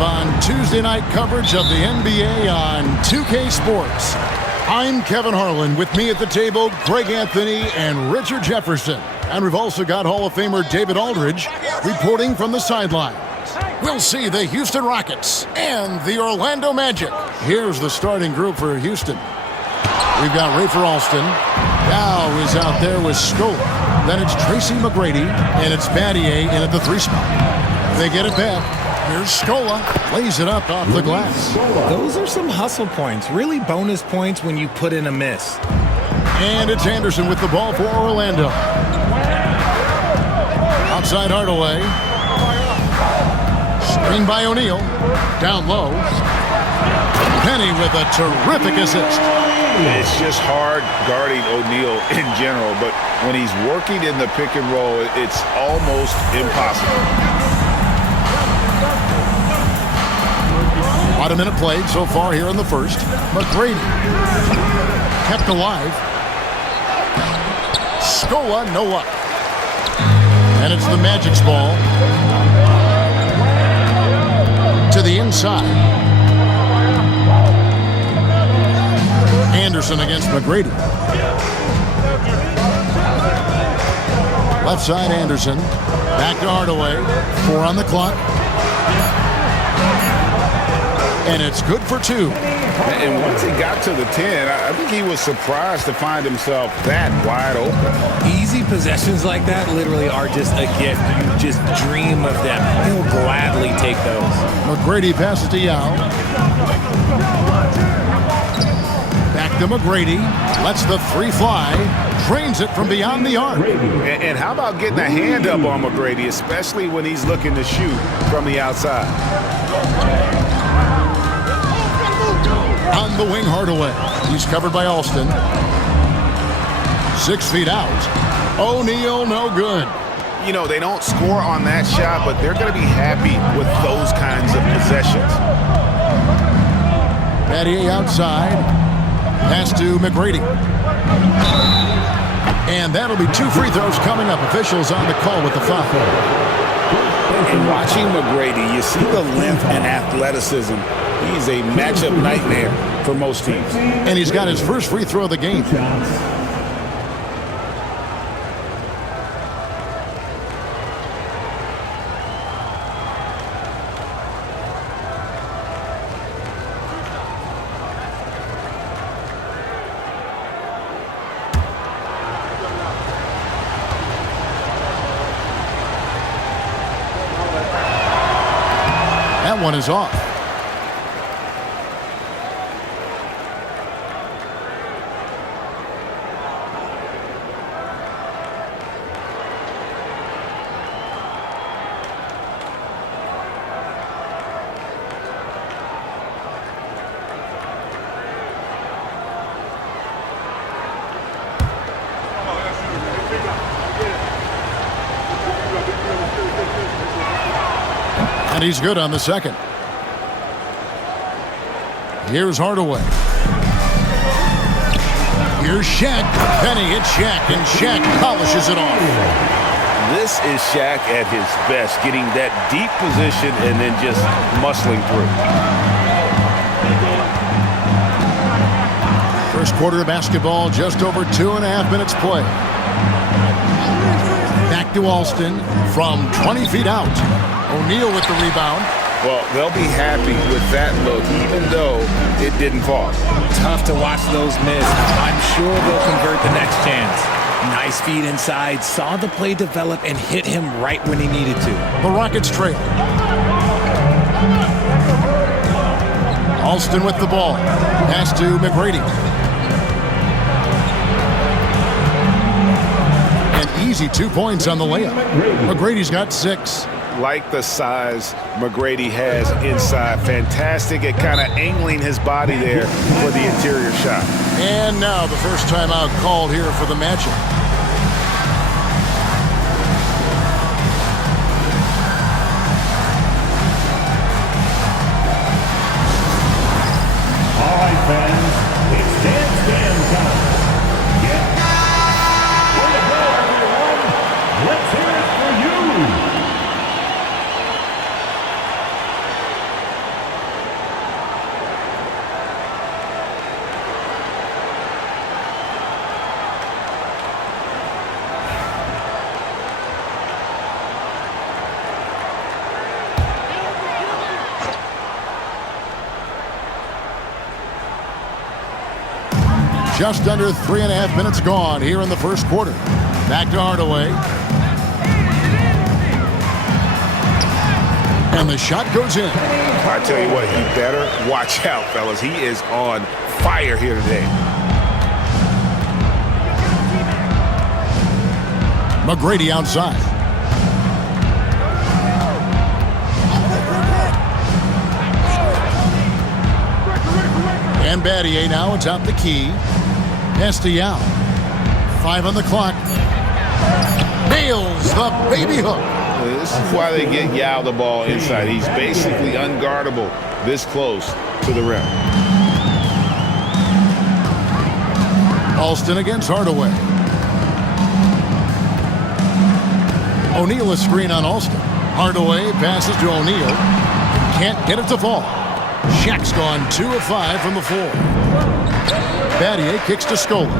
live on Tuesday night coverage of the NBA on 2K Sports. I'm Kevin Harlan. With me at the table, Greg Anthony and Richard Jefferson. And we've also got Hall of Famer David Aldridge reporting from the sideline. We'll see the Houston Rockets and the Orlando Magic. Here's the starting group for Houston. We've got Rafer Alston. Now is out there with Scola. Then it's Tracy McGrady, and it's Battier in at the 3 spot. They get it back. Here's Scola. Lays it up off the glass. Those are some hustle points. Really bonus points when you put in a miss. And it's Anderson with the ball for Orlando. Outside Hardaway. Screen by O'Neal. Down low. Penny with a terrific assist. It's just hard guarding O'Neal in general, but when he's working in the pick and roll, it's almost impossible. About a minute played so far here in the first. McGrady kept alive. Scola, no luck. And it's the Magic's ball. To the inside. Anderson against McGrady. Left side Anderson. Back to Hardaway. 4 on the clock. And it's good for 2. And once he got to the 10, I think he was surprised to find himself that wide open. Easy possessions like that literally are just a gift. You just dream of them. He'll gladly take those. McGrady passes to Yao. Back to McGrady. Lets the 3 fly. Drains it from beyond the arc. And how about getting a hand up on McGrady, especially when he's looking to shoot from the outside? On the wing, Hardaway. He's covered by Alston. 6 feet out. O'Neal, no good. You know, they don't score on that shot, but they're going to be happy with those kinds of possessions. Battier outside. Pass to McGrady. And that'll be 2 free throws coming up. Officials on the call with the foul. And watching McGrady, you see the length and athleticism. He's a matchup nightmare for most teams. And he's got his first free throw of the game. That one is off. And he's good on the second. Here's Hardaway. Here's Shaq. Penny hits Shaq, and Shaq polishes it off. This is Shaq at his best, getting that deep position and then just muscling through. First quarter of basketball, just over 2.5 minutes play. Back to Alston from 20 feet out. O'Neal with the rebound. Well, they'll be happy with that look, even though it didn't fall. Tough to watch those miss. I'm sure they'll convert the next chance. Nice feed inside, saw the play develop and hit him right when he needed to. The Rockets trail. Alston with the ball. Pass to McGrady. An easy 2 points on the layup. McGrady's got 6. Like the size McGrady has inside. Fantastic at kind of angling his body there for the interior shot. And now the first timeout called here for the Magic. All right, fans, it's dance time. Way to go, everyone. Let's hear it for you. Just under 3.5 minutes gone here in the first quarter. Back to Hardaway. And the shot goes in. I tell you what, you better watch out, fellas. He is on fire here today. McGrady outside. And Battier now atop the key. Pass to Yao. 5 on the clock. Nails the baby hook. This is why they get Yao the ball inside. He's basically unguardable this close to the rim. Alston against Hardaway. O'Neal a screen on Alston. Hardaway passes to O'Neal. Can't get it to fall. Shaq's gone 2 of 5 from the floor. Battier kicks to Scola.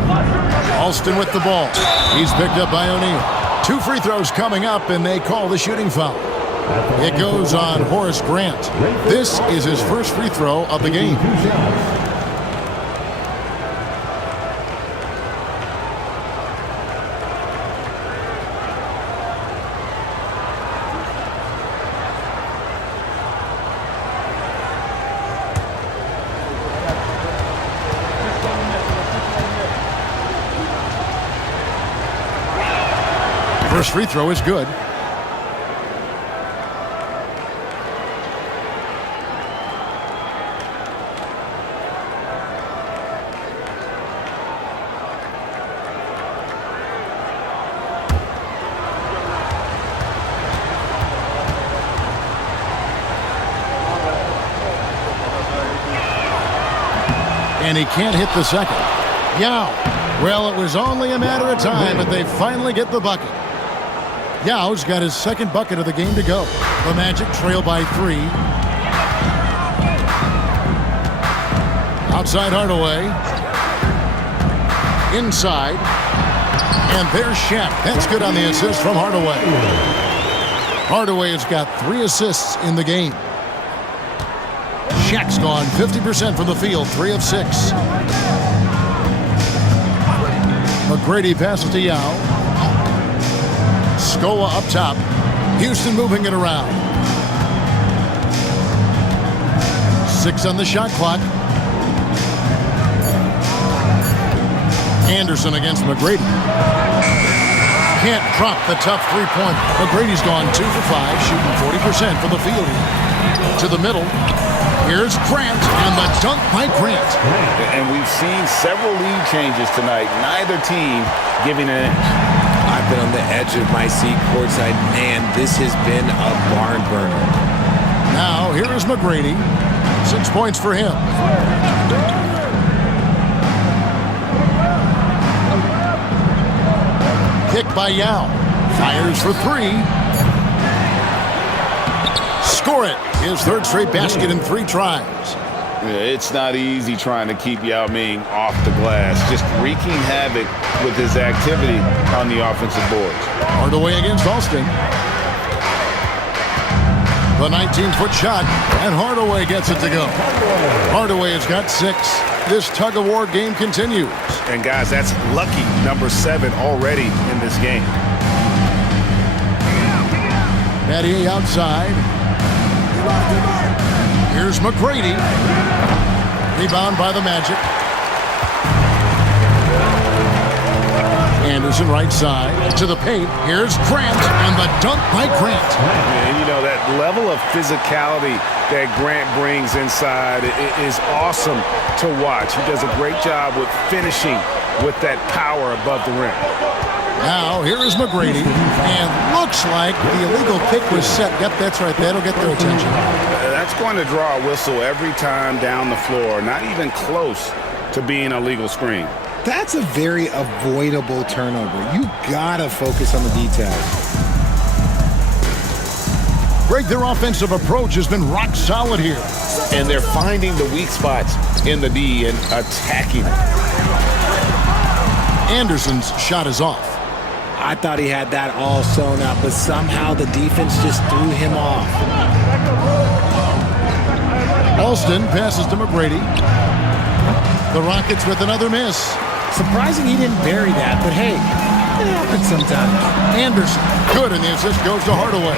Alston with the ball. He's picked up by O'Neal. 2 free throws coming up, and they call the shooting foul. It goes on Horace Grant. This is his first free throw of the game. First free throw is good. And he can't hit the second. Yao. Well, it was only a matter of time, but they finally get the bucket. Yao's got his second bucket of the game to go. The Magic trail by 3. Outside Hardaway. Inside. And there's Shaq. That's good on the assist from Hardaway. Hardaway has got 3 assists in the game. Shaq's gone 50% from the field, 3 of 6. McGrady passes to Yao. Scola up top. Houston moving it around. 6 on the shot clock. Anderson against McGrady. Can't drop the tough three-pointer. McGrady's gone 2 for 5, shooting 40% from the field here. To the middle. Here's Grant, and the dunk by Grant. And we've seen several lead changes tonight. Neither team giving an inch. I've been on the edge of my seat courtside. Man, this has been a barn burner. Now, here is McGrady. 6 points for him. Kick by Yao. Fires for 3. Score it. His 3rd straight basket in 3 tries. Yeah, it's not easy trying to keep Yao Ming off the glass. Just wreaking havoc with his activity on the offensive boards. Hardaway against Alston. The 19-foot shot, and Hardaway gets it to go. Hardaway has got 6. This tug-of-war game continues. And guys, that's lucky number 7 already in this game. Battier outside. Here's McGrady. Rebound by the Magic. Anderson right side to the paint. Here's Grant, and the dunk by Grant. And you know, that level of physicality that Grant brings inside is awesome to watch. He does a great job with finishing with that power above the rim. Now, here is McGrady, and looks like the illegal kick was set. Yep, that's right. That'll get their attention. That's going to draw a whistle every time down the floor. Not even close to being a legal screen. That's a very avoidable turnover. You gotta focus on the details. Greg, their offensive approach has been rock solid here. And they're finding the weak spots in the D and attacking it. Anderson's shot is off. I thought he had that all sewn up, but somehow the defense just threw him off. Alston passes to McGrady. The Rockets with another miss. Surprising he didn't bury that, but hey, it happens sometimes. Anderson, good, and the assist goes to Hardaway.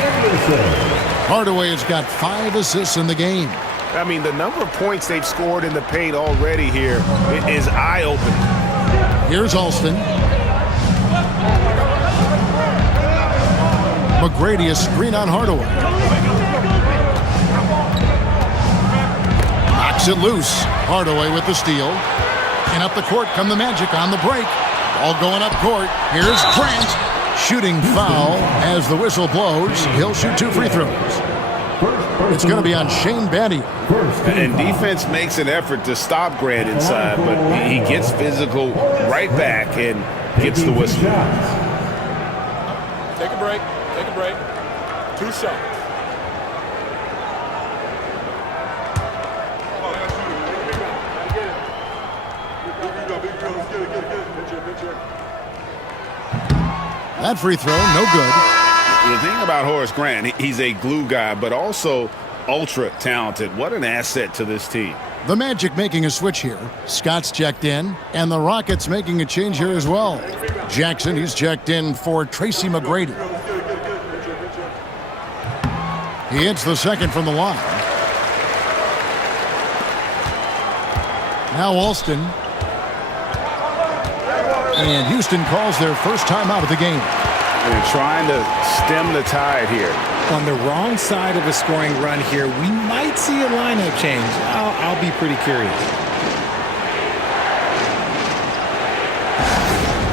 Hardaway has got 5 assists in the game. I mean, the number of points they've scored in the paint already here is eye-opening. Here's Alston. McGrady a screen on Hardaway. Knocks it loose. Hardaway with the steal. And up the court come the Magic on the break. Ball going up court. Here's Grant. Shooting foul as the whistle blows. He'll shoot 2 free throws. It's going to be on Shane Battier. And defense makes an effort to stop Grant inside, but he gets physical right back and gets the whistle. Take a break. Take a break. 2 shots. That free throw, no good. The thing about Horace Grant, he's a glue guy, but also ultra talented. What an asset to this team. The Magic making a switch here. Scott's checked in, and the Rockets making a change here as well. Jackson, he's checked in for Tracy McGrady. He hits the second from the line. Now Alston. And Houston calls their first timeout of the game. They're trying to stem the tide here. On the wrong side of a scoring run here, we might see a lineup change. I'll be pretty curious.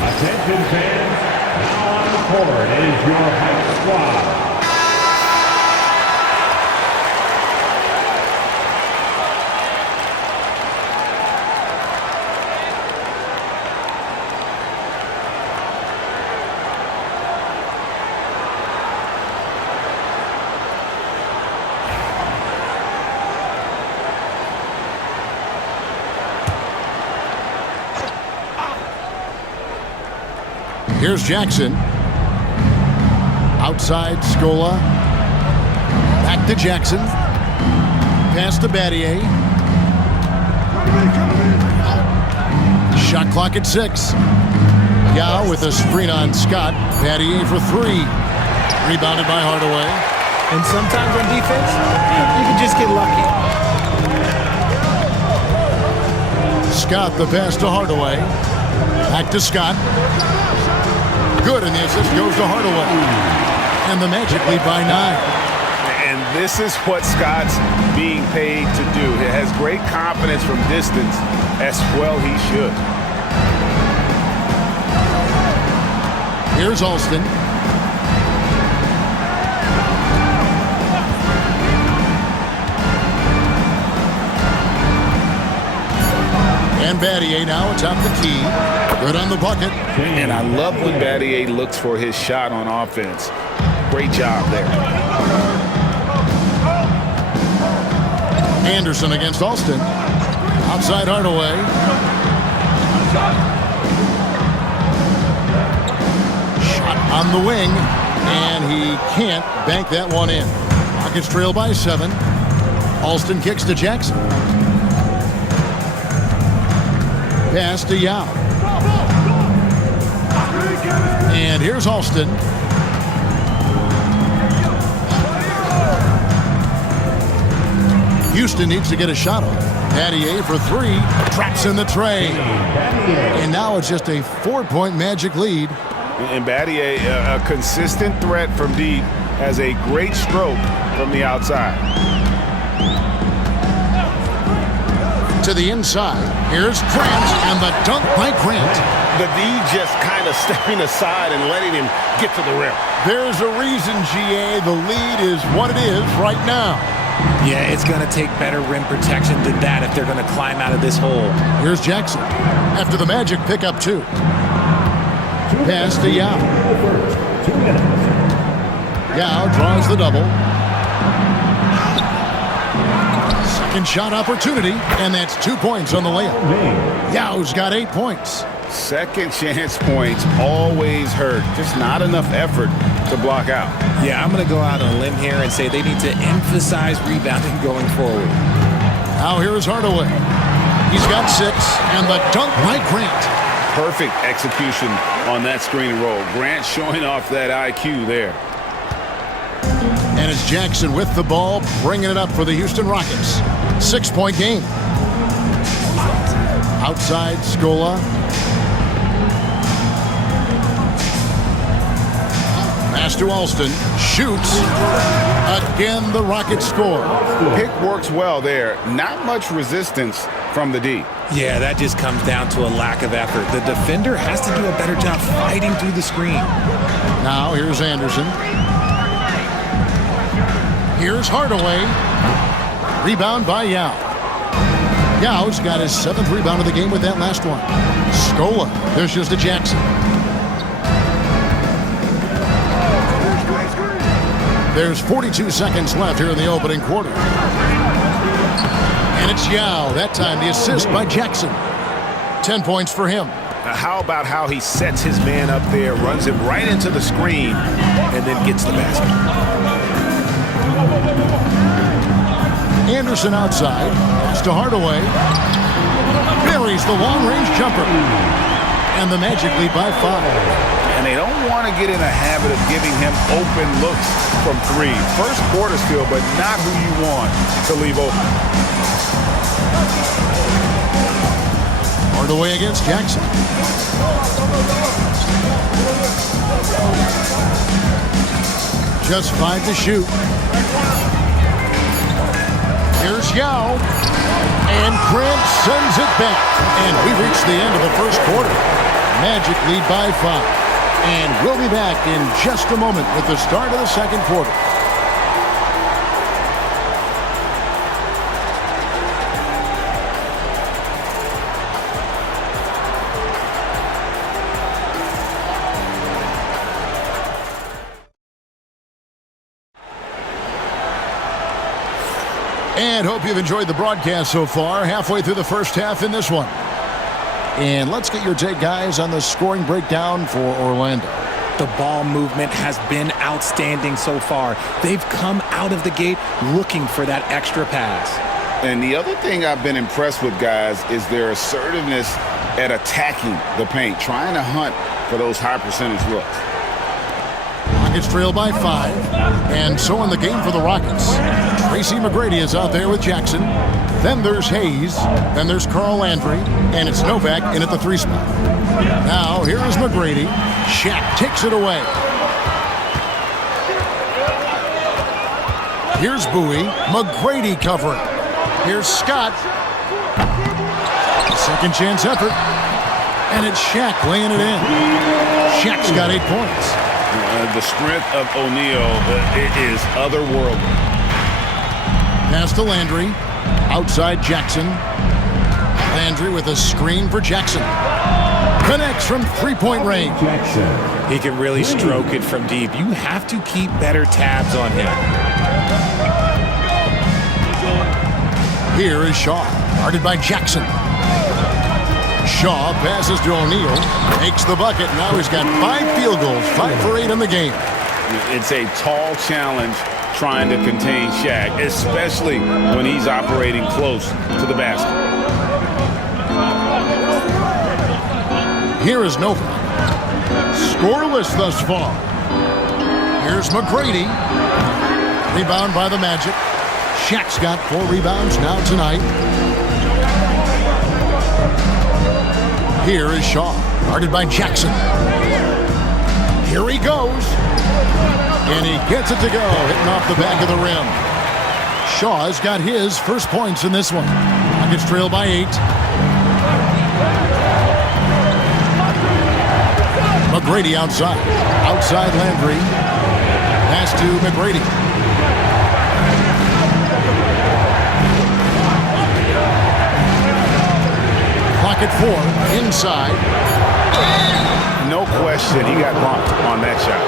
Attention fans, now on the court is your high squad. Here's Jackson. Outside, Scola. Back to Jackson. Pass to Battier. Shot clock at 6. Yao with a screen on Scott. Battier for 3. Rebounded by Hardaway. And sometimes on defense, you can just get lucky. Scott the pass to Hardaway. Back to Scott. Good, and the assist goes to Hardaway. And the Magic lead by 9. And this is what Scott's being paid to do. He has great confidence from distance, as well he should. Here's Alston. And Battier now atop the key. Good on the bucket. And I love when Battier looks for his shot on offense. Great job there. Anderson against Alston. Outside Hardaway. Shot on the wing. And he can't bank that one in. Rockets trail by 7. Alston kicks to Jackson. Pass to Yao. And here's Alston. Houston needs to get a shot off. Battier for 3. Traps in the tray. And now it's just a 4-point Magic lead. And Battier, a consistent threat from deep, has a great stroke from the outside. To the inside. Here's Grant, and the dunk by Grant. The D just kind of stepping aside and letting him get to the rim. There's a reason, GA, the lead is what it is right now. Yeah, it's going to take better rim protection than that if they're going to climb out of this hole. Here's Jackson. After the Magic pick up 2. Pass to Yao. Yao draws the double. Second shot opportunity, and that's 2 points on the layup. Yao's got 8 points. Second chance points always hurt. Just not enough effort to block out. Yeah, I'm going to go out on a limb here and say they need to emphasize rebounding going forward. Now here is Hardaway. He's got 6, and the dunk by Grant. Perfect execution on that screen and roll. Grant showing off that IQ there. And it's Jackson with the ball, bringing it up for the Houston Rockets. 6-point game. Outside, Scola. Pass to Alston. Shoots. Again, the Rockets score. Pick works well there. Not much resistance from the D. Yeah, that just comes down to a lack of effort. The defender has to do a better job fighting through the screen. Now here's Anderson. Here's Hardaway. Rebound by Yao. Yao's got his 7th rebound of the game with that last one. Scola. There's just a Jackson. There's 42 seconds left here in the opening quarter. And it's Yao. That time the assist by Jackson. 10 points for him. How about how he sets his man up there, runs him right into the screen, and then gets the basket. Anderson outside. Pass to Hardaway. Buries the long-range jumper. And the Magic lead by 5. And they don't want to get in a habit of giving him open looks from 3. First quarter still, but not who you want to leave open. Hardaway against Jackson. Just 5 to shoot. Here's Yao. And Grant sends it back. And we reach the end of the first quarter. Magic lead by 5. And we'll be back in just a moment with the start of the second quarter. And hope you've enjoyed the broadcast so far. Halfway through the first half in this one. And let's get your take, guys, on the scoring breakdown for Orlando. The ball movement has been outstanding so far. They've come out of the gate looking for that extra pass. And the other thing I've been impressed with, guys, is their assertiveness at attacking the paint, trying to hunt for those high percentage looks. Rockets trail by 5. And so in the game for the Rockets, Tracy McGrady is out there with Jackson. Then there's Hayes. Then there's Carl Landry. And it's Novak in at the 3 spot. Now here is McGrady. Shaq takes it away. Here's Bowie. McGrady covering. Here's Scott. Second chance effort. And it's Shaq laying it in. Shaq's got 8 points. The strength of O'Neal is otherworldly. Pass to Landry. Outside Jackson. Landry with a screen for Jackson. Connects from 3-point range. He can really stroke it from deep. You have to keep better tabs on him. Here is Shaw. Guarded by Jackson. Shaw passes to O'Neal. Makes the bucket. Now he's got 5 field goals. 5 for 8 in the game. It's a tall challenge trying to contain Shaq, especially when he's operating close to the basket. Here is Novak. Scoreless thus far. Here's McGrady. Rebound by the Magic. Shaq's got 4 rebounds now tonight. Here is Shaw. Guarded by Jackson. Here he goes. And he gets it to go. Hitting off the back of the rim. Shaw's got his first points in this one. Rockets trail by 8. McGrady outside. Outside Landry. Pass to McGrady. Clock at 4. Inside. No question, he got bumped on that shot.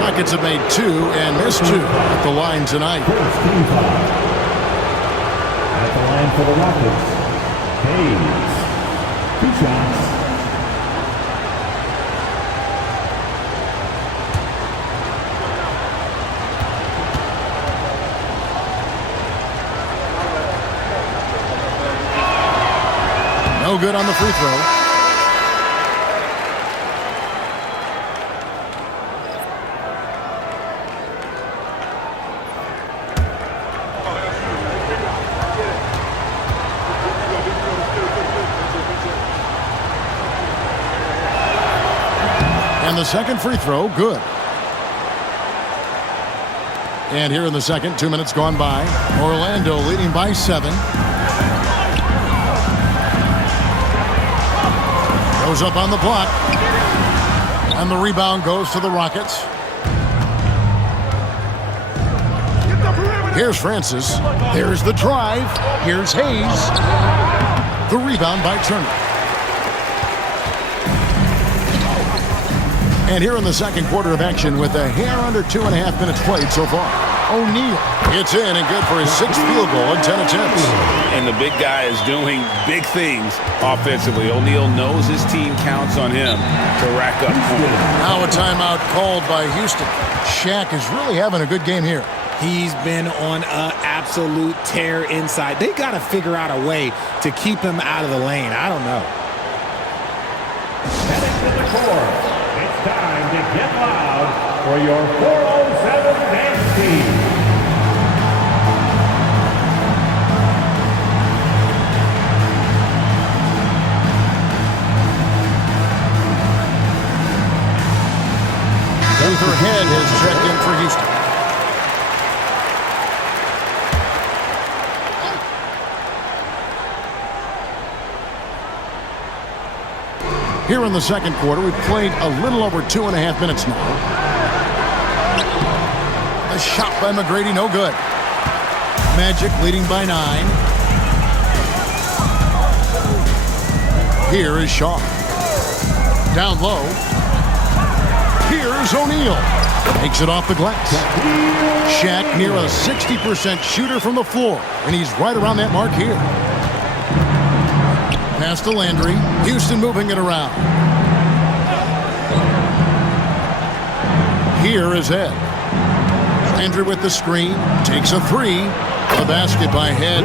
Rockets have made 2 and missed 2 at the line tonight. At the line for the Rockets, Hayes. 2 shots. No good on the free throw. the second free throw, good. And here in the second, 2 minutes gone by. Orlando leading by 7. Goes up on the block. And the rebound goes to the Rockets. Here's Francis. There's the drive. Here's Hayes. The rebound by Turner. And here in the second quarter of action with a hair under 2.5 minutes played so far. O'Neal gets in and good for his 6th field goal in 10 attempts. And the big guy is doing big things offensively. O'Neal knows his team counts on him to rack up points. Now a timeout called by Houston. Shaq is really having a good game here. He's been on an absolute tear inside. They got to figure out a way to keep him out of the lane. I don't know. Heading to the court. It's time to get loud for your 407 dance team. Luther Head has checked in for Houston. Here in the second quarter, we've played a little over 2.5 minutes now. A shot by McGrady, no good. Magic leading by 9. Here is Shaw. Down low. Here's O'Neal. Takes it off the glass. Shaq near a 60% shooter from the floor, and he's right around that mark here. Pass to Landry. Houston moving it around. Here is Ed. Landry with the screen. Takes a 3. The basket by Head.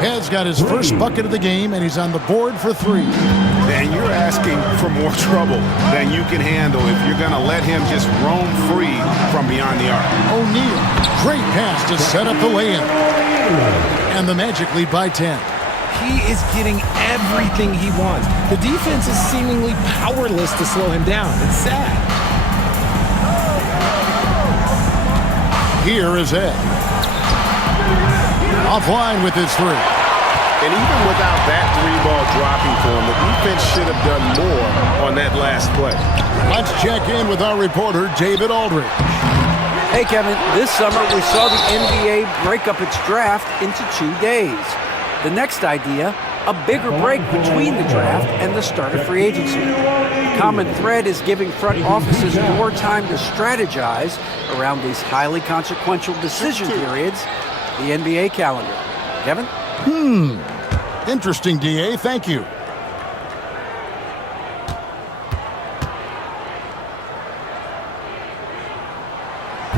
Head's got his first bucket of the game, and he's on the board for 3. And you're asking for more trouble than you can handle if you're going to let him just roam free from beyond the arc. O'Neal. Great pass to set up the lay-in. And the Magic lead by 10. He is getting everything he wants. The defense is seemingly powerless to slow him down. It's sad. Here is Ed. Offline with his 3. And even without that 3-ball dropping for him, the defense should have done more on that last play. Let's check in with our reporter, David Aldridge. Hey, Kevin, this summer we saw the NBA break up its draft into 2 days. The next idea, a bigger break between the draft and the start of free agency. The common thread is giving front offices more time to strategize around these highly consequential decision periods, the NBA calendar. Kevin? Interesting, DA. Thank you.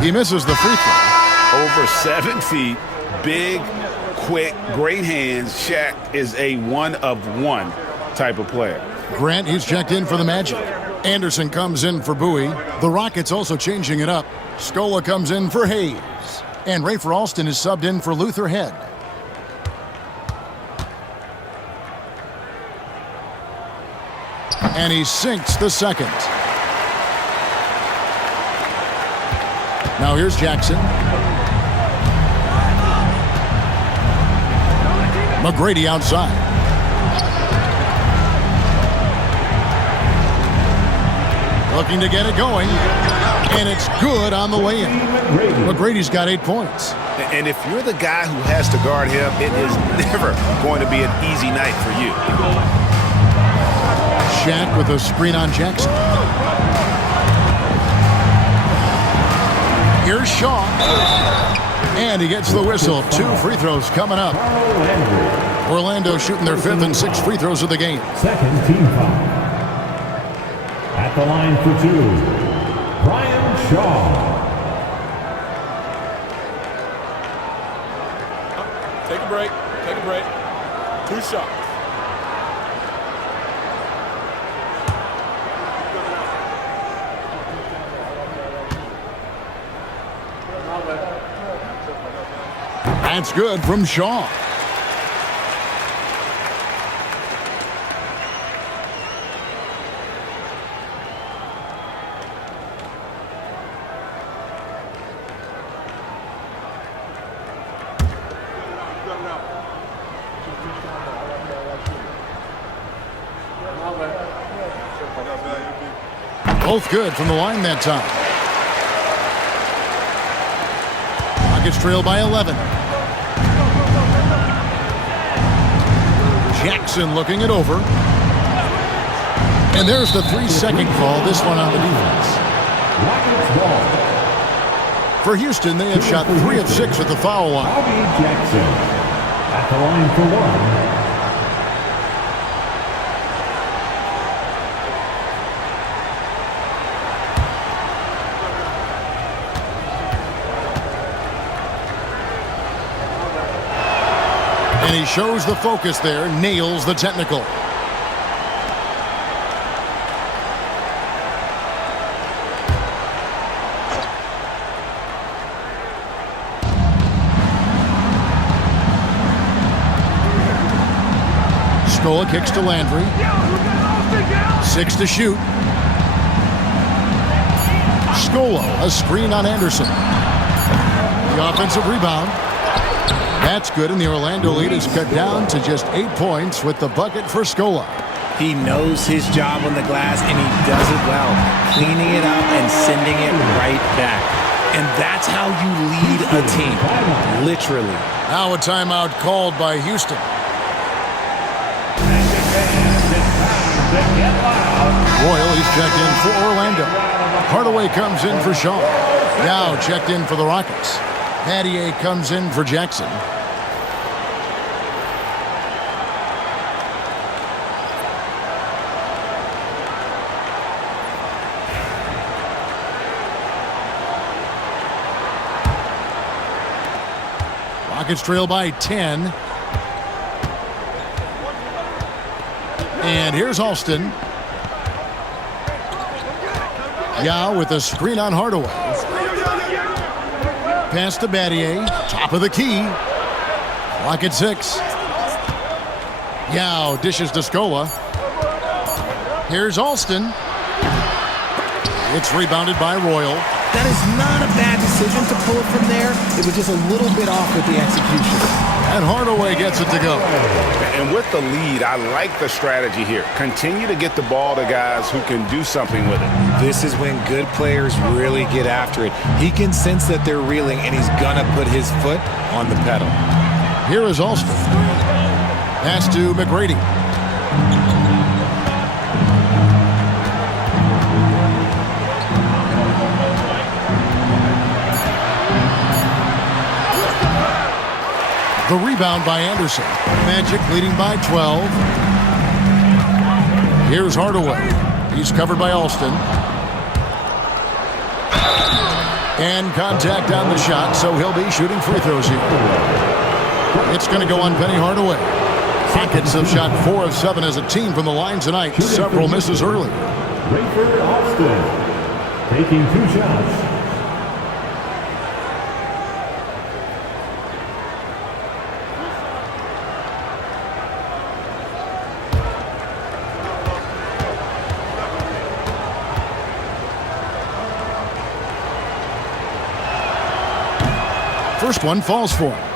He misses the free throw. Over 7 feet, big, quick, great hands. Shaq is a one-of-one type of player. Grant, he's checked in for the Magic. Anderson comes in for Bowie. The Rockets also changing it up. Scola comes in for Hayes. And Rafer Alston is subbed in for Luther Head. And he sinks the second. Now here's Jackson. McGrady outside. Looking to get it going. And it's good on the lay-in. McGrady's got 8 points. And if you're the guy who has to guard him, it is never going to be an easy night for you. Shaq with a screen on Jackson. Here's Shaw. And he gets the whistle. 2 free throws coming up. Orlando shooting their 5th and 6th free throws of the game. Second team foul. At the line for 2, Brian Shaw. Take a break. Take a break. 2 shots. That's good from Shaw. Both good from the line that time. Rockets trail by 11. Jackson looking it over. And there's the 3-second call, this one on the defense. For Houston, they have shot 3 of 6 at the foul line. Jackson at the line for one. And he shows the focus there, nails the technical. Scola kicks to Landry. 6 to shoot. Scola, a screen on Anderson. The offensive rebound. That's good, and the Orlando lead is cut down to just 8 points with the bucket for Scola. He knows his job on the glass, and he does it well, cleaning it up and sending it right back. And that's how you lead a team, literally. Now a timeout called by Houston. Royal, he's checked in for Orlando. Hardaway comes in for Shaw. Now checked in for the Rockets. Mattier comes in for Jackson. Rockets trail by 10. And here's Alston. Yao with a screen on Hardaway. Pass to Battier. Top of the key. Clock at 6. Yao dishes to Scola. Here's Alston. It's rebounded by Royal. That is not a bad decision to pull it from there. It was just a little bit off with the execution. And Hardaway gets it to go. And with the lead, I like the strategy here. Continue to get the ball to guys who can do something with it. This is when good players really get after it. He can sense that they're reeling, and he's going to put his foot on the pedal. Here is Alston. Pass to McGrady. The rebound by Anderson. Magic leading by 12. Here's Hardaway. He's covered by Alston. And contact on the shot, so he'll be shooting free throws here. It's going to go on Penny Hardaway. Rockets have shot 4 of 7 as a team from the line tonight. Several misses early. Rayford Alston taking 2 shots. First one falls for him.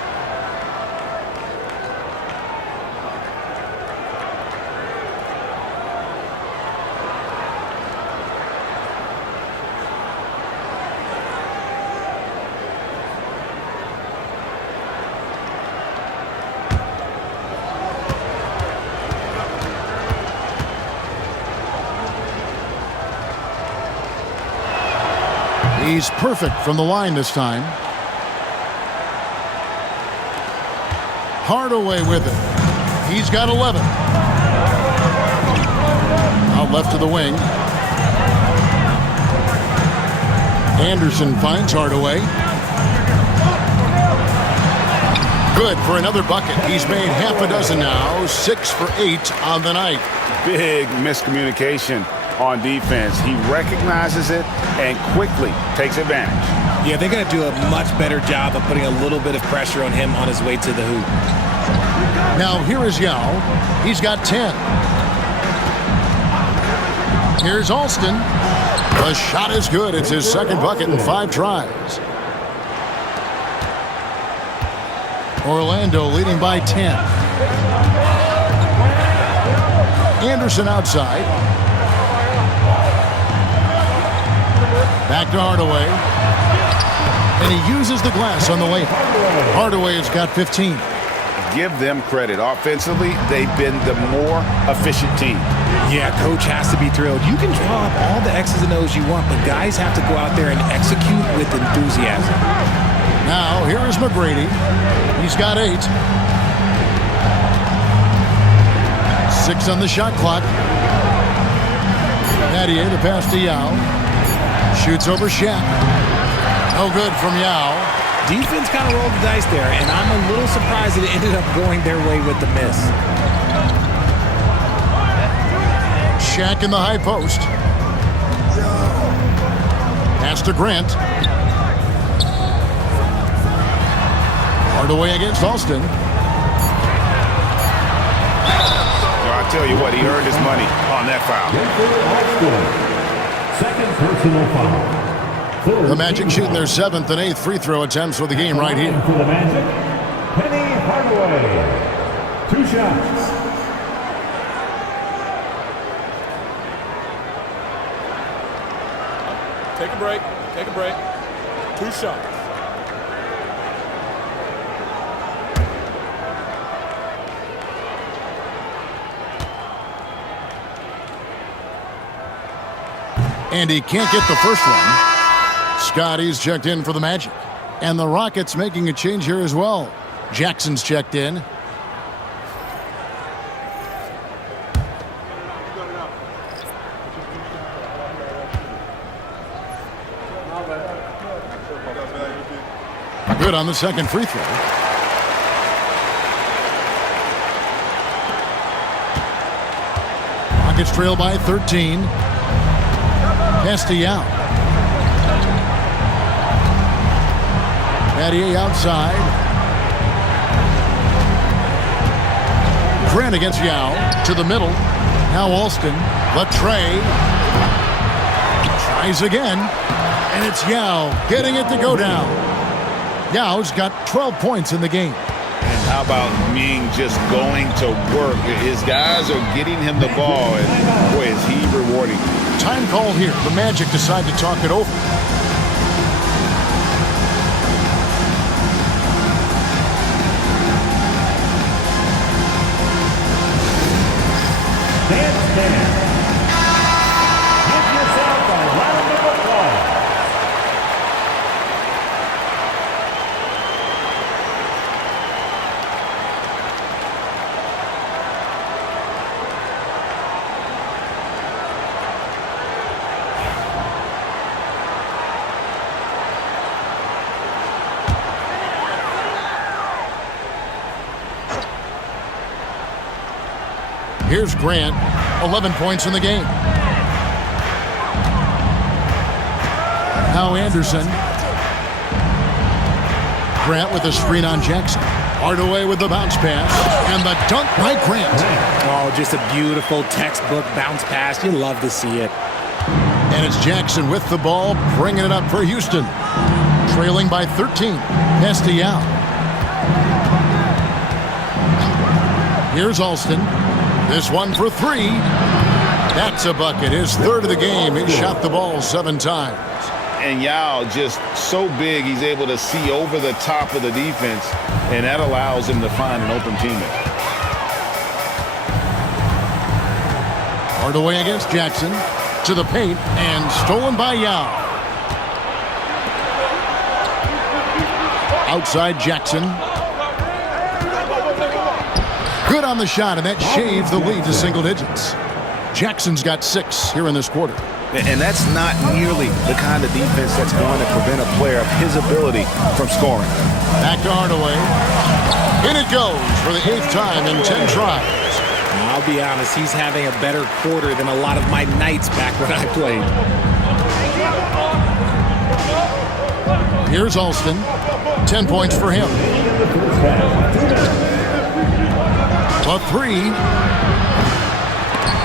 He's perfect from the line this time. Hardaway with it. He's got 11. Out left to the wing. Anderson finds Hardaway. Good for another bucket. He's made half a dozen now. 6 for 8 on the night. Big miscommunication on defense. He recognizes it and quickly takes advantage. Yeah, they're going to do a much better job of putting a little bit of pressure on him on his way to the hoop. Now here is Yao. He's got 10. Here's Alston. The shot is good. It's his second bucket in 5 tries. Orlando leading by 10. Anderson outside. Back to Hardaway. And he uses the glass on the layup. Hardaway has got 15. Give them credit. Offensively, they've been the more efficient team. Yeah, coach has to be thrilled. You can draw up all the X's and O's you want, but guys have to go out there and execute with enthusiasm. Now, here is McGrady. He's got 8. 6 on the shot clock. Battier, the pass to Yao. Shoots over Shaq. No good from Yao. Defense kind of rolled the dice there, and I'm a little surprised that it ended up going their way with the miss. Shaq in the high post. Pass to Grant. Hardaway against Alston. I'll tell you what, he earned his money on that foul. Second personal foul. The Magic shooting their 7th and 8th free throw attempts for the game right here. For the Magic, Penny Hardaway. 2 shots. Take a break. Take a break. 2 shots. And he can't get the first one. Scotty's checked in for the Magic. And the Rockets making a change here as well. Jackson's checked in. Good on the second free throw. Rockets trail by 13. Pass to Yao. Battier outside. Grant against Yao. To the middle. Now Alston. Latray. Tries again. And it's Yao getting it to go down. Yao's got 12 points in the game. And how about Ming just going to work? His guys are getting him the ball, and boy, is he rewarding. Time call here. The Magic decide to talk it over. Stand. Give yourself a round of applause. Here's Grant, 11 points in the game. Now Anderson. Grant with a screen on Jackson. Hardaway with the bounce pass. And the dunk by Grant. Oh, just a beautiful textbook bounce pass. You love to see it. And it's Jackson with the ball, bringing it up for Houston. Trailing by 13. Pass to Yao. Here's Alston. This one for 3. That's a bucket. His 3rd of the game. He shot the ball 7 times. And Yao just so big, he's able to see over the top of the defense, and that allows him to find an open teammate. Hardaway against Jackson. To the paint, and stolen by Yao. Outside Jackson. Good on the shot, and that shaves the lead to single digits. Jackson's got 6 here in this quarter. And that's not nearly the kind of defense that's going to prevent a player of his ability from scoring. Back to Hardaway. In it goes for the 8th time in 10 tries. I'll be honest, he's having a better quarter than a lot of my nights back when I played. Here's Alston. 10 points for him. A 3.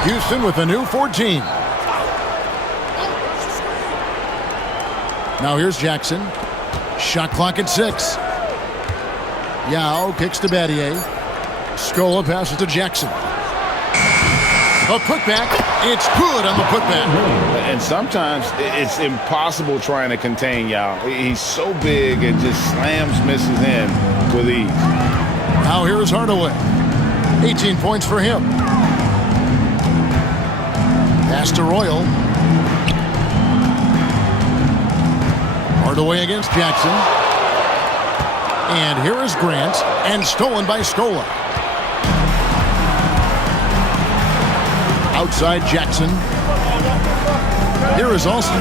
Houston with a new 14. Now here's Jackson. Shot clock at 6. Yao kicks to Battier. Scola passes to Jackson. A putback. It's good on the putback. And sometimes it's impossible trying to contain Yao. He's so big and just slams misses in with ease. Now here is Hardaway. 18 points for him. Pass to Royal. Hardaway against Jackson. And here is Grant. And stolen by Scola. Outside Jackson. Here is Austin.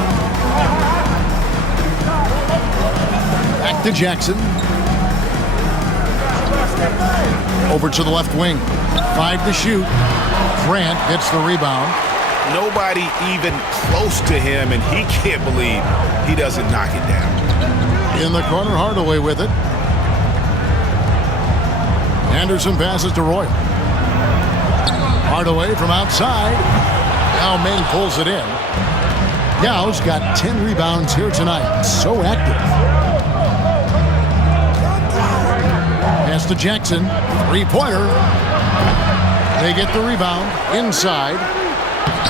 Back to Jackson. Over to the left wing. 5 to shoot. Grant gets the rebound. Nobody even close to him, and he can't believe he doesn't knock it down. In the corner, Hardaway with it. Anderson passes to Roy. Hardaway from outside. Now Ming pulls it in. Yao's got 10 rebounds here tonight. So active. Pass to Jackson. Three-pointer. They get the rebound inside.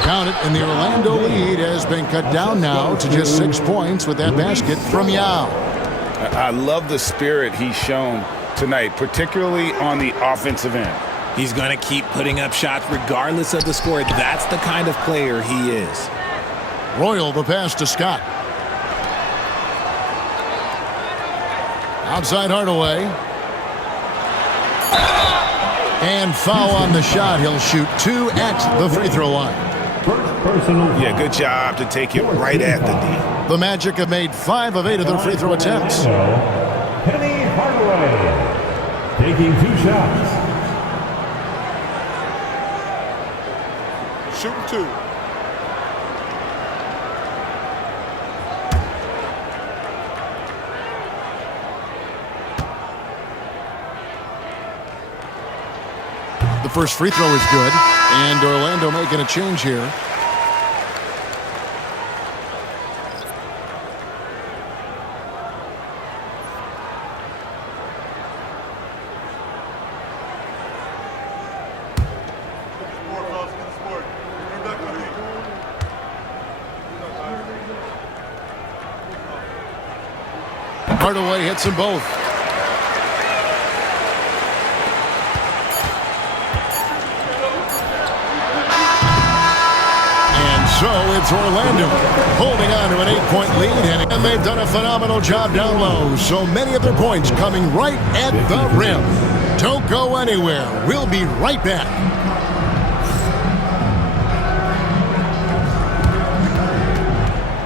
Count it, and the Orlando lead has been cut down now to just 6 points with that basket from Yao. I love the spirit he's shown tonight, particularly on the offensive end. He's going to keep putting up shots regardless of the score. That's the kind of player he is. Royal, the pass to Scott. Outside Hardaway. And foul on the shot. He'll shoot 2 at the free throw line. Yeah, good job to take it right at the D. The Magic have made 5 of 8 of their free throw attempts. Penny Hardaway taking 2 shots. Shooting 2. The first free throw is good, and Orlando making a change here. Hardaway hits them both. So it's Orlando holding on to an 8-point lead, and they've done a phenomenal job down low. So many of their points coming right at the rim. Don't go anywhere. We'll be right back.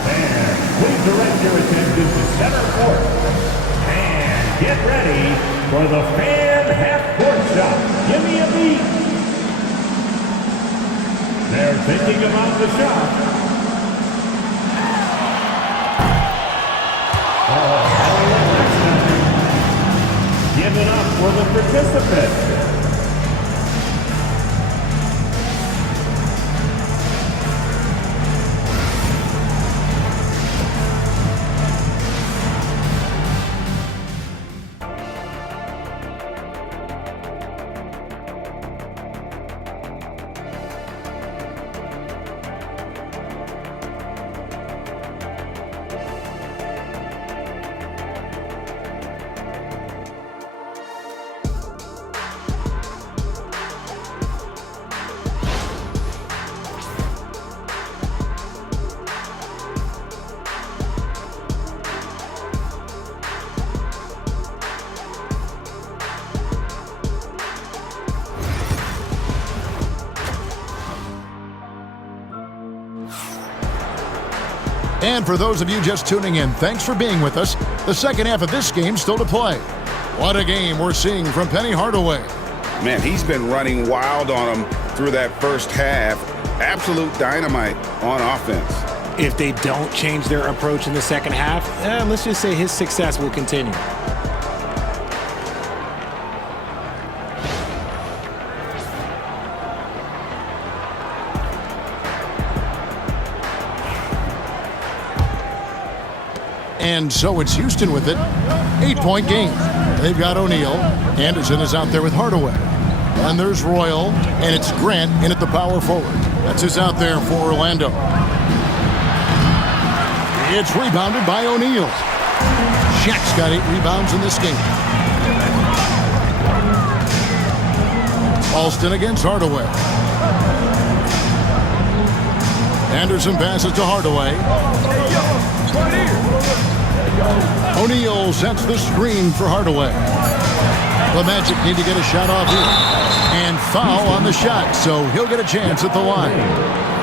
And please direct your attention to center court. And get ready for the fan half-court shot. Give me a beat. They're thinking about the shot. Give it up for the participants. And for those of you just tuning in, thanks for being with us. The second half of this game still to play. What a game we're seeing from Penny Hardaway. Man, he's been running wild on them through that first half. Absolute dynamite on offense. If they don't change their approach in the second half, let's just say his success will continue. And so it's Houston with it. 8-point game. They've got O'Neal. Anderson is out there with Hardaway. And there's Royal, and it's Grant in at the power forward. That's who's out there for Orlando. It's rebounded by O'Neal. Shaq's got 8 rebounds in this game. Alston against Hardaway. Anderson passes to Hardaway. O'Neal sets the screen for Hardaway. The Magic need to get a shot off here. And foul on the shot, so he'll get a chance at the line.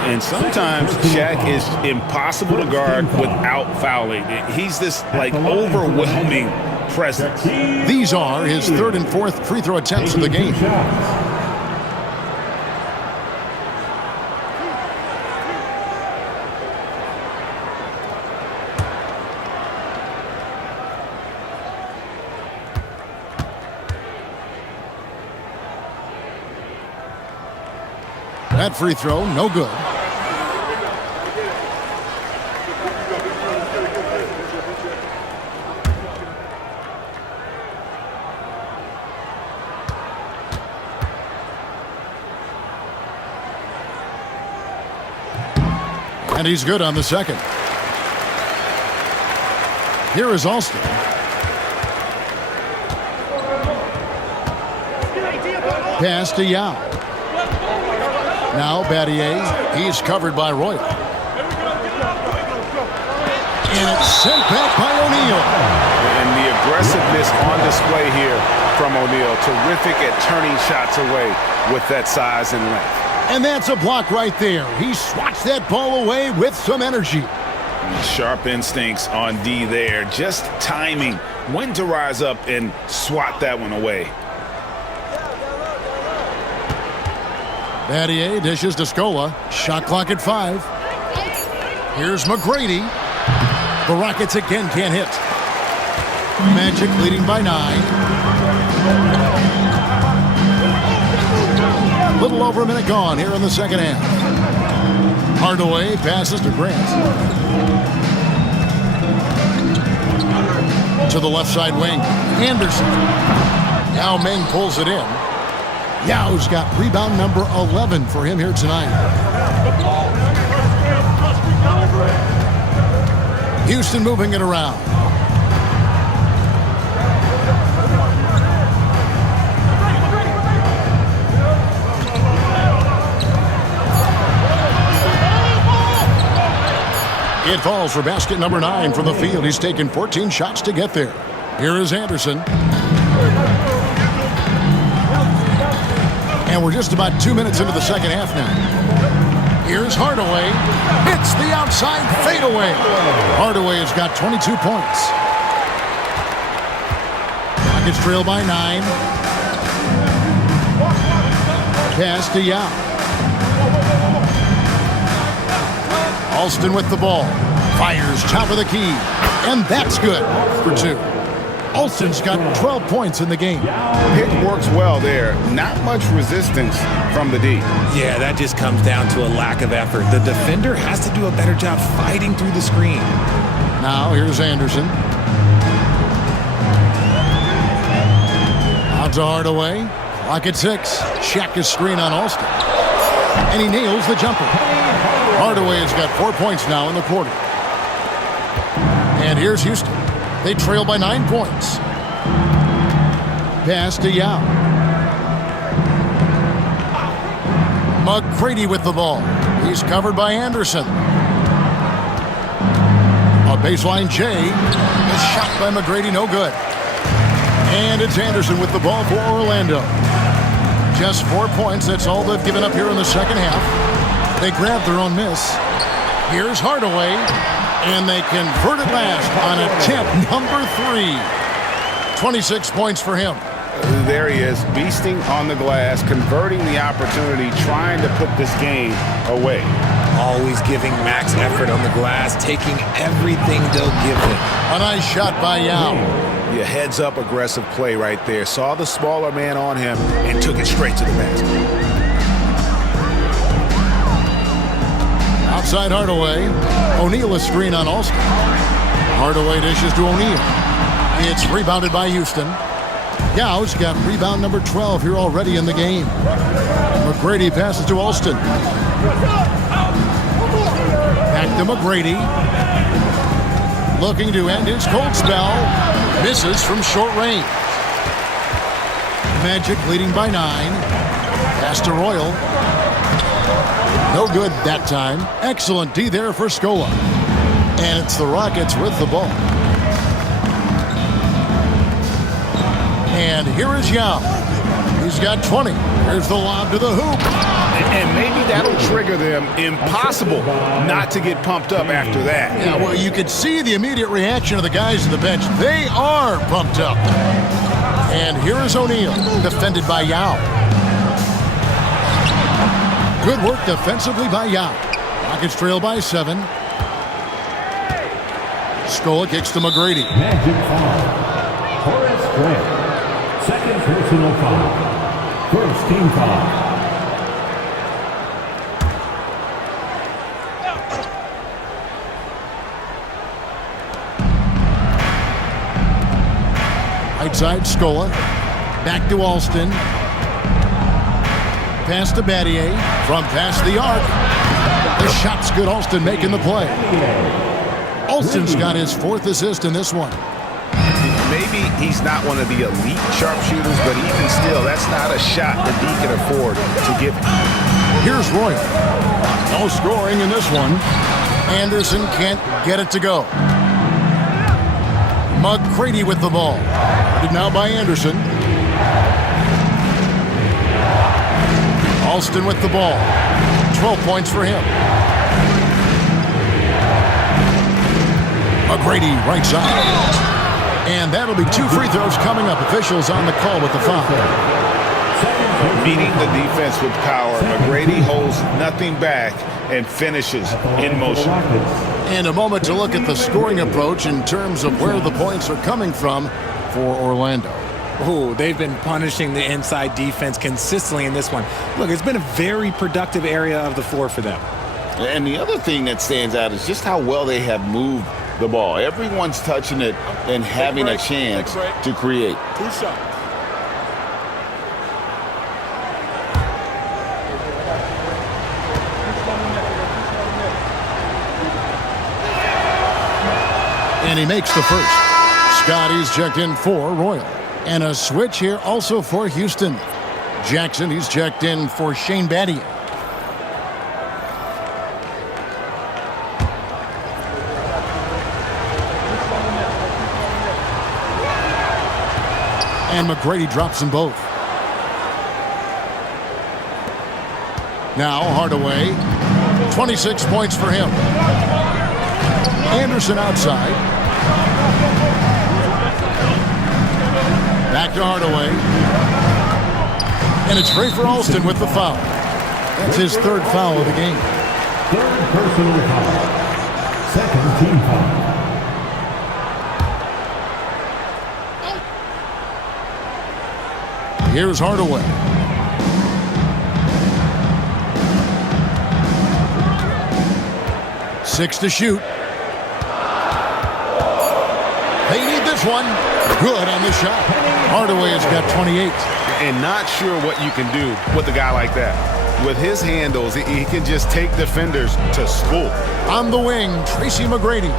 And sometimes Shaq is impossible to guard without fouling. He's this, like, overwhelming presence. These are his 3rd and 4th free throw attempts of the game. That free throw, no good. And he's good on the second. Here is Alston. Pass to Yao. Now Battier, he's covered by Royal. And it's sent back by O'Neal. And the aggressiveness on display here from O'Neal. Terrific at turning shots away with that size and length. And that's a block right there. He swats that ball away with some energy. Sharp instincts on D there. Just timing when to rise up and swat that one away. Battier dishes to Scola. Shot clock at 5. Here's McGrady. The Rockets again can't hit. Magic leading by 9. Little over a minute gone here in the second half. Hardaway passes to Grant. To the left side wing. Anderson. Now Meng pulls it in. Yao's got rebound number 11 for him here tonight. Houston moving it around. It falls for basket number 9 from the field. He's taken 14 shots to get there. Here is Anderson. And we're just about 2 minutes into the second half now. Here's Hardaway. It's the outside fadeaway. Hardaway has got 22 points. Rockets trail by 9. Pass to Yao. Alston with the ball. Fires top of the key. And that's good for 2. Alston's got 12 points in the game. Pick works well there. Not much resistance from the D. Yeah, that just comes down to a lack of effort. The defender has to do a better job fighting through the screen. Now here's Anderson. Out to Hardaway. Clock at 6. Shaq his screen on Alston. And he nails the jumper. Hardaway has got 4 points now in the quarter. And here's Houston. They trail by 9 points. Pass to Yao. McGrady with the ball. He's covered by Anderson. A baseline J. A shot by McGrady, no good. And it's Anderson with the ball for Orlando. Just 4 points. That's all they've given up here in the second half. They grabbed their own miss. Here's Hardaway. And they convert it last on attempt number 3. 26 points for him. There he is, beasting on the glass, converting the opportunity, trying to put this game away. Always giving max effort on the glass, taking everything they'll give him. A nice shot by Yao. Yeah, heads-up aggressive play right there. Saw the smaller man on him and took it straight to the basket. Outside Hardaway. O'Neal a screen on Alston. Hardaway dishes to O'Neal. It's rebounded by Houston. Yow's got rebound number 12 here already in the game. McGrady passes to Alston. Back to McGrady. Looking to end his cold spell. Misses from short range. Magic leading by 9. Pass to Royal. No good that time. Excellent D there for Scola. And it's the Rockets with the ball. And here is Yao. He's got 20. Here's the lob to the hoop. And maybe that'll trigger them. Impossible not to get pumped up after that. Yeah, well, you could see the immediate reaction of the guys on the bench. They are pumped up. And here is O'Neal, defended by Yao. Good work defensively by Yao. Rockets trail by 7. Scola kicks to McGrady. Magic foul. Horace Grant. Second personal foul. First team foul. Right side, Scola. Back to Alston. Pass to Battier. From past the arc. The shot's good. Alston making the play. Alston's got his 4th assist in this one. Maybe he's not one of the elite sharpshooters, but even still, that's not a shot that he can afford to give. Here's Royal. No scoring in this one. Anderson can't get it to go. McGrady with the ball. Now by Anderson. Alston with the ball. 12 points for him. McGrady right side. And that'll be 2 free throws coming up. Officials on the call with the foul. Beating the defense with power. McGrady holds nothing back and finishes in motion. And a moment to look at the scoring approach in terms of where the points are coming from for Orlando. Oh, they've been punishing the inside defense consistently in this one. Look, it's been a very productive area of the floor for them. And the other thing that stands out is just how well they have moved the ball. Everyone's touching it and having a chance to create. 2 shots. And he makes the first. Scotty's checked in for Royal. And a switch here also for Houston. Jackson, he's checked in for Shane Battier. And McGrady drops them both. Now Hardaway. 26 points for him. Anderson outside. Back to Hardaway. And it's free for Alston with the foul. That's his 3rd foul of the game. 3rd personal foul. 2nd team foul. Here's Hardaway. Six to shoot. They need this one. Good on the shot. Hardaway has got 28. And not sure what you can do with a guy like that. With his handles, he can just take defenders to school. On the wing, Tracy McGrady.